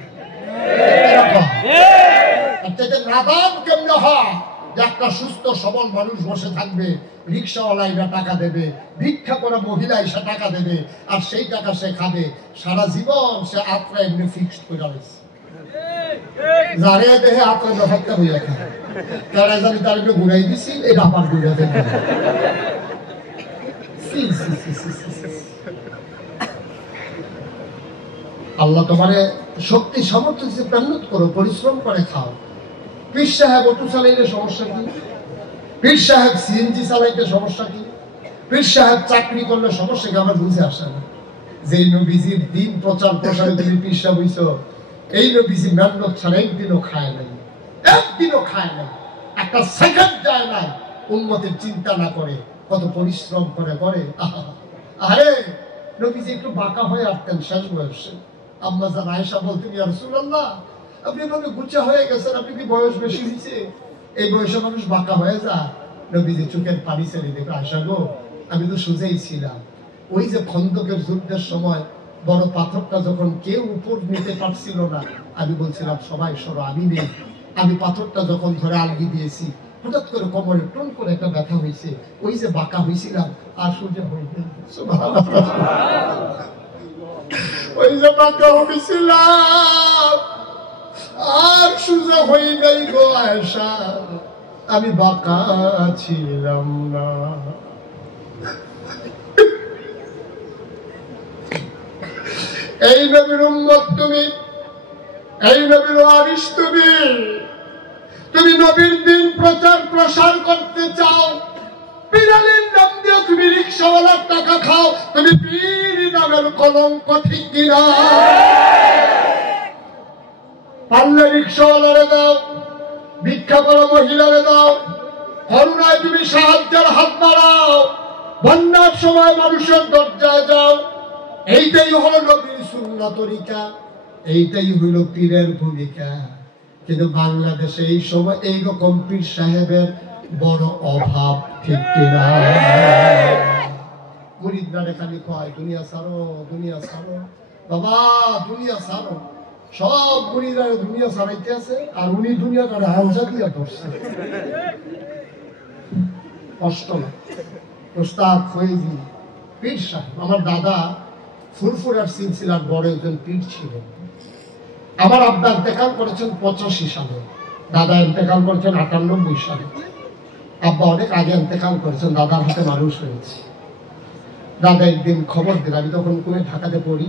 এক চাইতে নাদান কেমনে হয় যে একটা সুস্থ সবল মানুষ বসে থাকবে, রিক্সাওয়ালা এরা টাকা দেবে, ভিক্ষা করা মহিলা এসে টাকা দেবে, আর সেই টাকা সে খাবে সারা জীবন। সে আত্রা এমনি ফিক্সড করে রয়েছে, যারে দেহে আত্রা ব্যাপারটা হইয়া খায়, তারা জানি তার একটু ঘুরাই দিছি, এই ব্যাপার ঘুরে দেবে। আল্লাহ তোমারে শক্তি সামর্থ্য মেহনত করো, পরিশ্রম করে খাও। পীর সাহেব অটো চালাইলে সমস্যা কি? পীর সাহেব সিএনজি চালাইতে সমস্যা কি? পীর সাহেব চাকরি করলে সমস্যা কি? আমার বুঝে আসে না। যেই নবীজির দিন প্রচার প্রসারে তুমি পীর সাহেব হইছ, এই নবীজি মেহনত ছাড়া একদিনও খায় নাই, একদিনও খায় নাই, একটা সেকেন্ড যায় নাই উম্মতের চিন্তা না করে, কত পরিশ্রম করে করে। আরে নবীজি একটু বাঁকা হয়ে আসতেন শেষ বয়সে। আম্মা জান আয়েশা বলতেন, ইয়া রাসূলুল্লাহ আপনি এভাবে গুচ্ছা হয়ে গেছেন, আপনি কি বয়স বেশি হয়েছে? এই বয়সে মানুষ বাঁকা হয়ে যায়। নবীজি চোখের পানি ছেড়ে দেখো, আয়েশা গো আমি তো সোজাই ছিলাম। ওই যে খন্দকের যুদ্ধের সময় বড় পাথরটা যখন কেউ উপর নিতে পারছিল না, আমি বলছিলাম সবাই সরো, আমি নেই। আমি পাথরটা যখন ধরে আলগি দিয়েছি, হঠাৎ করে কোমরে টন করে একটা ব্যথা হয়েছে, ওই যে বাঁকা হয়েছিলাম আর সোজা হয়ে গেল। ওই যে বাঁকা হয়েছিলাম আর সোজা হয়ে গেল গো আয়েশা, আমি বাঁকা ছিলাম না। এই নবীর উম্মত তুমি, এই নবীর ওয়ারিস তুমি, তুমি নবীর দিন প্রচার প্রসার করতে চাও, বিড়ালের নাম দিয়ে তুমি রিক্সাওয়ালার টাকা খাও, তুমি পীর নামের কলঙ্ক, ঠিক কিনা? পারলে রিক্সাওয়ালারে দাও, ভিক্ষা করো মহিলারে দাও, করুণায় তুমি সাহায্যের হাত বাড়াও, বন্যার সময় মানুষের দরজায় যাও। এইটাই হলো নবীর সুন্নাত তরিকা, এইটাই হইল পীরের ভূমিকা। কিন্তু বাংলাদেশে এই সময় এইরকম পীর সাহেবের বড় অভাব, ঠিক কিনা? মুরিদরা খালি কয় দুনিয়া ছাড়ো, দুনিয়া ছাড়ো, বাবা দুনিয়া ছাড়ো। সব মুরিদরা দুনিয়া ছাড়াইতে আছে, আর উনি দুনিয়াটা হালজা দিয়া করছে। কষ্ট না। ওস্তাদ ফয়েজি পীর সাহেব, আমার দাদা ফুরফুরার সিলসিলার বড় একজন পীর ছিলেন। আমার আব্বা ইন্তেকাল করেছেন 85 সালে, দাদা ইন্তেকাল করেছেন 98 সালে। আব্বা অনেক আগে ইন্তেকাল করেছেন, দাদার হাতে মানুষ হয়েছে। দাদা একদিন খবর দিল, আমি তখন কোথায় ঢাকাতে পড়ি,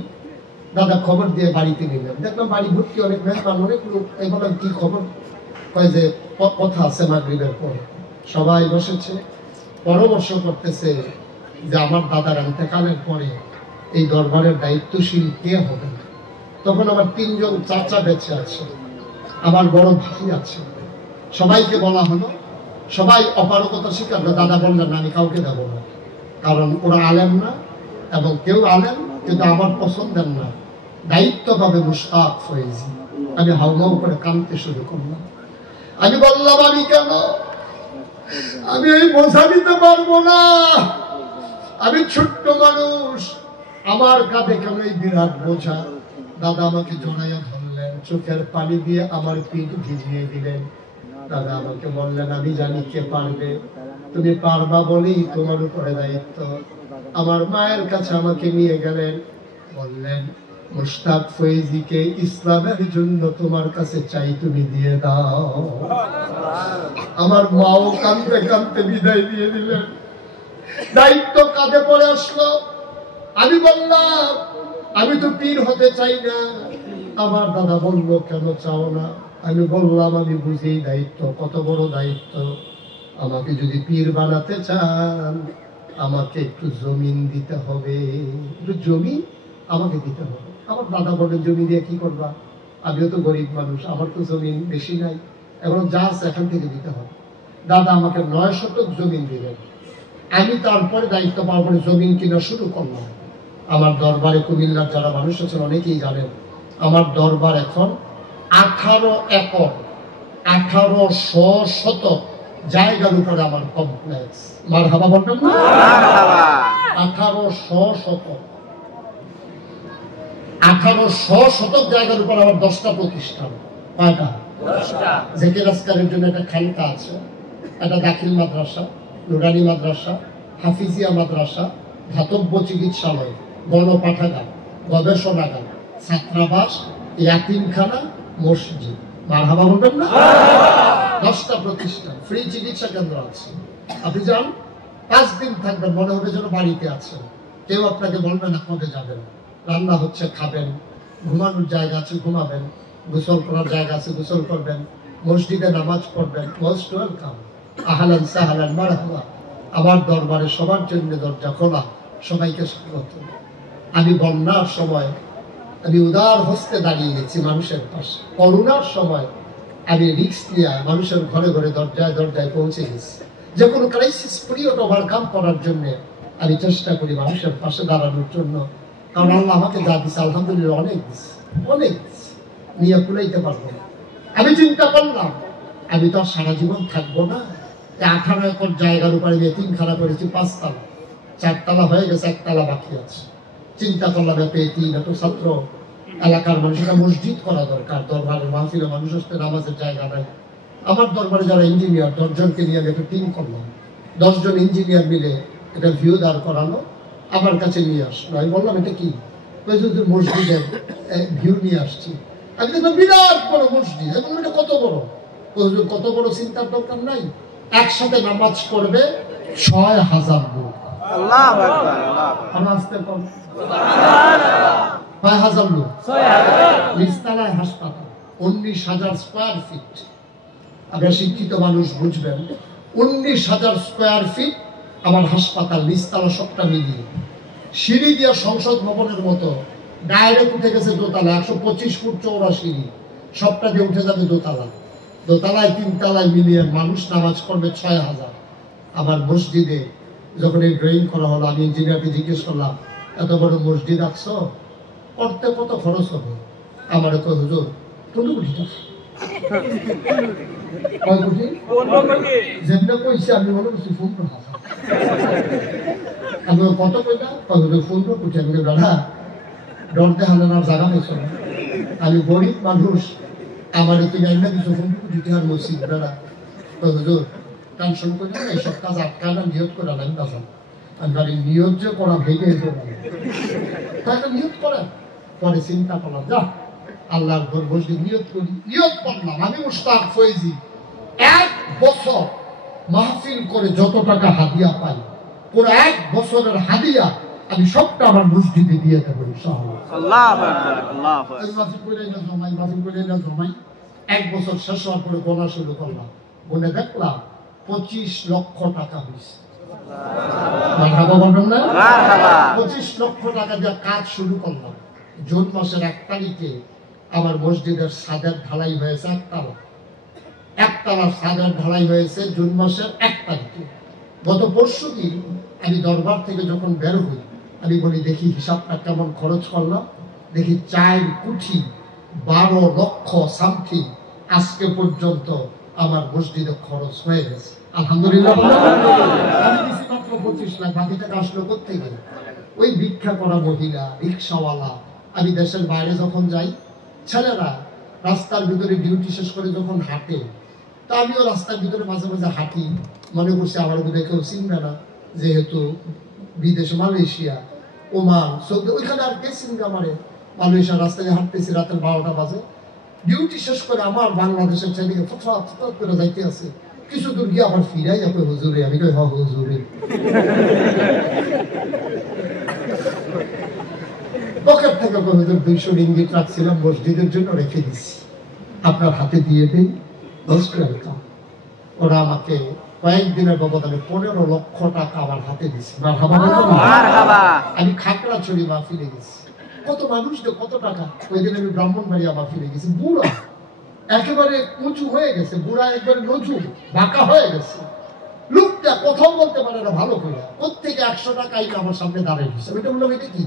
দাদা খবর দিয়ে বাড়িতে নিলাম, দেখলাম বাড়ি ভর্তি অনেক মেহমান, অনেক লোক। এই বললাম কি খবর? কয় যে কথা আছে মাগরিবের পরে। সবাই বসেছে, পরামর্শ করতেছে যে আমার দাদার ইন্তেকালের পরে এই দরবারের দায়িত্বশীল কে হবে। তখন আমার 3 জন চাচা বেঁচে আছে, আমার বড় ভাই আছে, সবাইকে বলা হলো, সবাই অপারগতা স্বীকার করে। দাদা বললেন আমি কাউকে দেব না, কারণ ওরা আলেম না, এবং কেউ আলেম কিন্তু আমার পছন্দের না, দায়িত্ব পাবে মুশতাক ফয়েজি। আমি হাউমাউ করে কাঁদতে শুরু করলাম। আমি বললাম আমি কেন, আমি এই বোঝা নিতে পারবো না, আমি ছোট্ট মানুষ, আমার কাঁধে কেন এই বিরাট বোঝা। দাদা আমাকে জড়াইয়া ধরলেন, চোখের পানি দিয়ে আমার পিঠ ভিজিয়ে দিলেন। দাদা আমাকে বললেন আমি জানি কে পারবে, তুমি পারবা বলেই তোমার উপরে দায়িত্ব। আমার মায়ের কাছে আমাকে নিয়ে গেলেন, বললেন মুশতাক ফয়েজিকে ইসলামের জন্য তোমার কাছে চাই, তুমি দিয়ে দাও। আমার মাও কাঁদতে কাঁদতে বিদায় দিয়ে দিলেন। দায়িত্ব কাঁধে পড়ে আসলো। আমি বললাম আমি তো পীর হতে চাই না। আমার দাদা বলল কেন চাও না? আমি বললাম আমি বুঝি দায়িত্ব কত বড় দায়িত্ব, আমাকে যদি পীর বানাতে চান আমাকে একটু জমিন দিতে হবে, একটু জমি আমাকে দিতে হবে। আমার দাদা বলে জমি দিয়ে কি করবা? আমিও তো গরিব মানুষ, আমার তো জমিন বেশি নাই, এখন যা আছে এখান থেকে দিতে হবে। দাদা আমাকে 9 শতক জমিন দিলেন। আমি তারপরে দায়িত্ব পাওয়ার পরে জমিন কিনা শুরু করলাম। আমার দরবারে কুমিল্লার যারা মানুষ আছেন অনেকেই জানেন, আমার দরবার এখন 18 একর 1800 শতক জায়গার উপরে আমার কমপ্লেক্স। মারহাবা বলবেন না? 1800 শতক 1800 শতক জায়গার উপর আমার 10টা প্রতিষ্ঠান। কয়টা? 10টা। জেকের আজকারের জন্য একটা খানকা আছে, একটা দাখিল মাদ্রাসা, নুরানি মাদ্রাসা, হাফিজিয়া মাদ্রাসা, ধাতব্য চিকিৎসালয়, গণপাঠাগার, গবেষণাগার, ছাত্রাবাস, ইয়াতিমখানা, মসজিদ। মারহাবা বলবেন না? 10টা প্রতিষ্ঠান, ফ্রি চিকিৎসা কেন্দ্র আছে। আপনি যান, 5 দিন থাকবেন, মনে হবে যেন বাড়িতে আছেন। কেউ আপনাকে বলবে না কবে যাবেন। রান্না হচ্ছে, খাবেন, ঘুমানোর জায়গা আছে, ঘুমাবেন, গোসল করার জায়গা আছে, গোসল করবেন, মসজিদে নামাজ পড়বেন। মোস্ট ওয়েলকাম, আহলান সাহলান মারহাবা। আমার দরবারে সবার জন্য দরজা খোলা, সবাইকে স্বাগত। আমি বন্যার সময় আমি উদার হস্তে দাঁড়িয়ে গেছি মানুষের পাশে। করোনার সময় আমি রিস্ক নিয়ে মানুষের ঘরে ঘরে দরজায় দরজায় পৌঁছে গেছি। যে কোনো ক্রাইসিস পিরিয়ড ওভারকাম করার জন্য আমি চেষ্টা করি মানুষের পাশে দাঁড়ানোর জন্য। কারণ আল্লাহ আমাকে যা দিচ্ছে আলহামদুলিল্লাহ অনেক দিচ্ছে, অনেক নিয়ে কুলাইতে পারবো না। আমি চিন্তা করলাম আমি তো আর সারা জীবন থাকবো না। 18 একর জায়গার উপরে এতিমখানা করেছি, 5 তলা, 4 তলা হয়ে গেছে, 1 তলা বাকি আছে। চিন্তা করলাম এত এতিম, এত ছাত্র, এলাকার মানুষেরা মসজিদ করা দরকার। দরবারের মাহফিলে মানুষ আসতে নামাজের জায়গা নাই। আমার দরবারে যারা ইঞ্জিনিয়ার 10 জনকে নিয়ে আমি একটা টিম করলাম। 10 জন ইঞ্জিনিয়ার মিলে এটা ভিউ দাঁড় করানো, আমার কাছে নিয়ে আসলো। আমি বললাম এটা কি? মসজিদের ভিউ নিয়ে আসছি। আমি দেখলাম বিরাট বড় মসজিদ, এবং এটা কত বড়। কত বড় চিন্তার দরকার নাই, একসাথে নামাজ পড়বে 6000 লোক। আল্লাহু আকবার, আল্লাহু আকবার। 6000 লোক, 6000 নিচতলায় হাসপাতাল, 19,000 স্কয়ার ফিট। আপনারা শিক্ষিত মানুষ বুঝবেন, 19,000 স্কয়ার ফিট আমার হাসপাতাল, নিচতলা সবটা মিলিয়ে। সিঁড়ি দিয়া সংসদ ভবনের মতো ডাইরেক্ট উঠে গেছে দোতলা, 125 ফুট চওড়া সিঁড়ি, সবটা দিয়ে উঠে যাবে দোতলা। দোতলায় 3 তলায় মিলিয়ে মানুষ নামাজ পড়বে 6000। আমার মসজিদে যখন এই ড্রয়িং করা হলো, আমি ইঞ্জিনিয়ারকে জিজ্ঞেস করলাম এত বড় মসজিদ আঁকছো, করতে কত খরচ হবে? আমার তো হুজুর 15 কোটি টাকা। কয় কোটি? 15 কোটি। যেটা কইছে আমি মনে করছি 15,000। আমি কত কইলা? হুজুর 15 কোটি। আমি দাদা ডরতে হালানোর জায়গা পেয়েছো না, আমি গরিব মানুষ, আমার তুমি আইনা কিছু 15 কোটি টাকার মসজিদ বেড়া। হুজুর টেনশন করি না, এইসব কাজ আটকানা নিয়ত করে আনেন না। আমি বাড়ি নিয়ত যে করা ভেঙে তাকে নিয়ত করেন। পরে চিন্তা করলাম যা আল্লাহর ঘর বসে নিয়ত করি। নিয়ত করলাম আমি মুশতাক ফয়েজি 1 বছর মাহফিল করে যত টাকা হাদিয়া পাই, পুরো 1 বছরের হাদিয়া আমি সবটা আমার মসজিদে দিয়ে দেবো ইনশাআল্লাহ। আল্লাহু আকবার, আল্লাহু আকবার। আমি মাসিক করে না জমাই 1 বছর শেষ হওয়ার পরে গোনা শুরু করলাম, বলে দেখলাম 25 লক্ষ টাকা হয়েছে। মারহাবা বলবেন না? মারহাবা। 25 লক্ষ টাকা দিয়ে কাজ শুরু করলাম। জুন মাসের 1 তারিখে আমার মসজিদের ছাদের ঢালাই হয়েছে, একতলার ছাদের ঢালাই হয়েছে জুন মাসের 1 তারিখে। গত পরশুদিন আমি দরবার থেকে যখন বের হই, আমি বলি দেখি হিসাবটা কেমন খরচ করলাম, দেখি 4 কোটি 12 লক্ষ সামথিং আজকে পর্যন্ত আমার মসজিদে খরচ হয়ে গেছে। আলহামদুলিল্লাহ। আমি দিছি মাত্র 25 লাখ, বাকি টাকা আসলো কোত্থেকে? ওই ভিক্ষা করা মহিলা, রিক্সাওয়ালা। আমি দেশের বাইরে যখন যাই, ছেলেরা রাস্তার ভিতরে ডিউটি শেষ করে যখন হাঁটে, তা আমিও রাস্তার ভিতরে মাঝে মাঝে হাঁটি, মনে করছি আমার বোধহয় কেউ চিনবে না, যেহেতু বিদেশে মালয়েশিয়া, ওমান, সৌদি, ওইখানে আর কে চিনবে আমারে? মালয়েশিয়া রাস্তায় হাঁটতেছি, রাতের 12টা বাজে, ডিউটি শেষ করে আমার বাংলাদেশের ছেলেকে ফটফট করে যাইতে আছে। কিছু দূর গিয়ে আবার ফিরাই যাবে হুজুরে। আমি কই হ্যাঁ হুজুরে। পকেট থেকে হুজুর 200 রিঙ্গিট রাখছিলাম, মসজিদের জন্য রেখে দিচ্ছি, আপনার হাতে দিয়ে দিই, মোস্ট ওয়েলকাম। ওরা আমাকে কয়েকদিনের ব্যবধানে 15 লক্ষ টাকা আমার হাতে দিচ্ছে। মারহাবা। আমি খাগড়াছড়ি মাহফিলে গেছি, কত মানুষ, কত টাকা। ওই দিন আমি ব্রাহ্মণবাড়িয়া মাহফিলে গেছি, বুড়া একেবারে উঁচু হয়ে গেছে, বুড়া একবারে নজু বাঁকা হয়ে গেছে, লোকটা কথাও বলতে পারে না ভালো করে। প্রত্যেকে 100 টাকা আইলে আমার সামনে দাঁড়িয়ে দিচ্ছে। ওইটা বললাম এটা কি?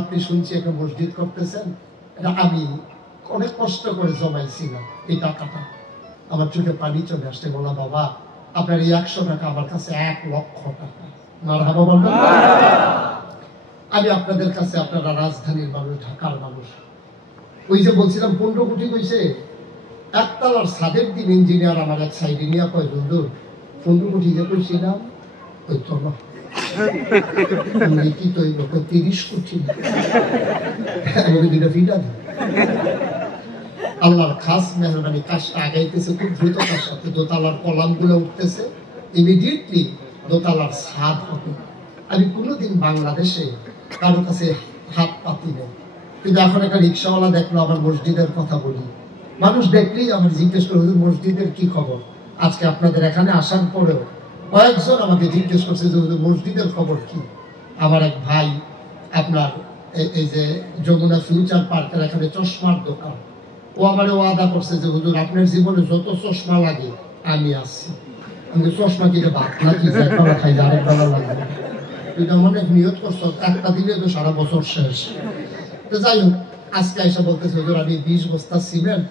আপনি শুনছি একটা মসজিদ করতেছেন, এটা আমি অনেক কষ্ট করে জমাইছিলাম এই টাকাটা। আমার চোখে পানি চলে আসছে। বললাম বাবা, আপনার এই 100 টাকা আমার কাছে 1 লক্ষ টাকা। মারহাবা বলবেন? আমি আপনাদের কাছে, আপনারা রাজধানীর মানুষ, ঢাকার মানুষ, ওই যে বলছিলাম 15 কোটি কইছে, একতলার ছাদের দিন ইঞ্জিনিয়ার আমার এক সাইডে নিয়ে কয় হুজুর 15 কোটি যে কইছিলাম ওই তো না, কি তো 30 কোটি। আল্লাহর খাস মেহরবানি, কাজটা আগাইতেছে খুব দ্রুততার সাথে। দোতলার কলাম গুলো উঠতেছে, ইমিডিয়েটলি দোতলার ছাদ হবে। আমি কোনোদিন বাংলাদেশে কারো কাছে হাত পাতি নেই, কিন্তু এখন একটা রিক্সাওয়ালা দেখলো আমার মসজিদের কথা বলি, মানুষ দেখলেই আমার জিজ্ঞেস করে হুজুর মসজিদের কি খবর। আজকে আপনাদের এখানে আসার পরেও কয়েকজন আমাকে জিজ্ঞেস করছে যে হুজুর মসজিদের খবর কি। আমার এক ভাই আপনার এই যে যমুনা ফিউচার পার্কের এখানে চশমার দোকান, ও আমারে ওয়াদা করছে যে হুজুর আপনার জীবনে যত চশমা লাগে আমি আসছি। আমি চশমা কিনে বাদ নাকি একবার খাই, আরেকবার লাগবে, এটা অনেক নিয়ত করছো, একটা দিলে তো সারা বছর শেষ। তো যাই হোক, আজকে এসে বলতেছে হুজুর আমি 20 বস্তা সিমেন্ট,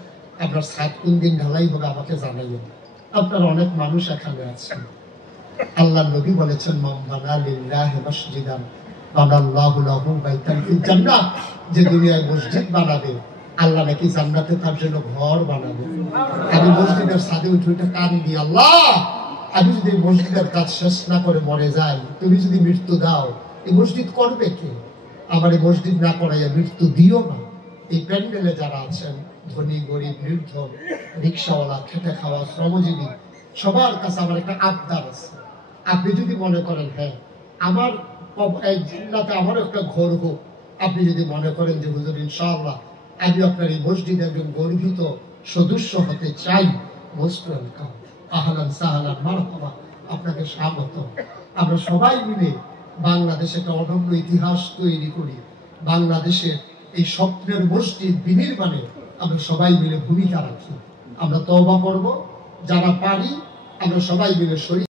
আপনার ছাদ কোন দিন ঢালাই হবে আমাকে জানাইও। আপনার অনেক মানুষ এখানে আছেন। আল্লাহ নবী বলেছেন মান বানা লিল্লাহি মাসজিদান বানাল্লাহু লাহু বাইতান ফিল জান্নাহ, যে দুনিয়ায় মসজিদ বানাবে আল্লাহ নাকি জান্নাতে তার জন্য ঘর বানাবে। আমি মসজিদের ছাদে উঠে উঠে কান্দি, আল্লাহ আমি যদি মসজিদের কাজ শেষ না করে মরে যাই, তুমি যদি মৃত্যু দাও, এই মসজিদ করবে কে? আমার এই মসজিদ না করাইয়া মৃত্যু দিও না। এই প্যান্ডেলে যারা আছেন, ধনী গরিব নির্ধন, রিক্সাওয়ালা, খেটে খাওয়া শ্রমজীবী, সবার কাছে আমার একটা আবদার আছে। আপনি যদি মনে করেন হ্যাঁ আমার জিন্নাতে আমারও একটা ঘর হোক, আপনি যদি মনে করেন যে হুজুর ইনশাআল্লাহ আমি আপনার এই মসজিদে একজন গর্বিত সদস্য হতে চাই, মোস্ট ওয়েলকাম, আহলান সাহলান মারহাবা, আপনাকে স্বাগত। আমরা সবাই মিলে বাংলাদেশে একটা অনন্য ইতিহাস তৈরি করি। বাংলাদেশের এই স্বপ্নের মসজিদ বিনির্মাণে আমরা সবাই মিলে ভূমিকা রাখি। আমরা তওবা করব, যারা পারি আমরা সবাই মিলে শরীর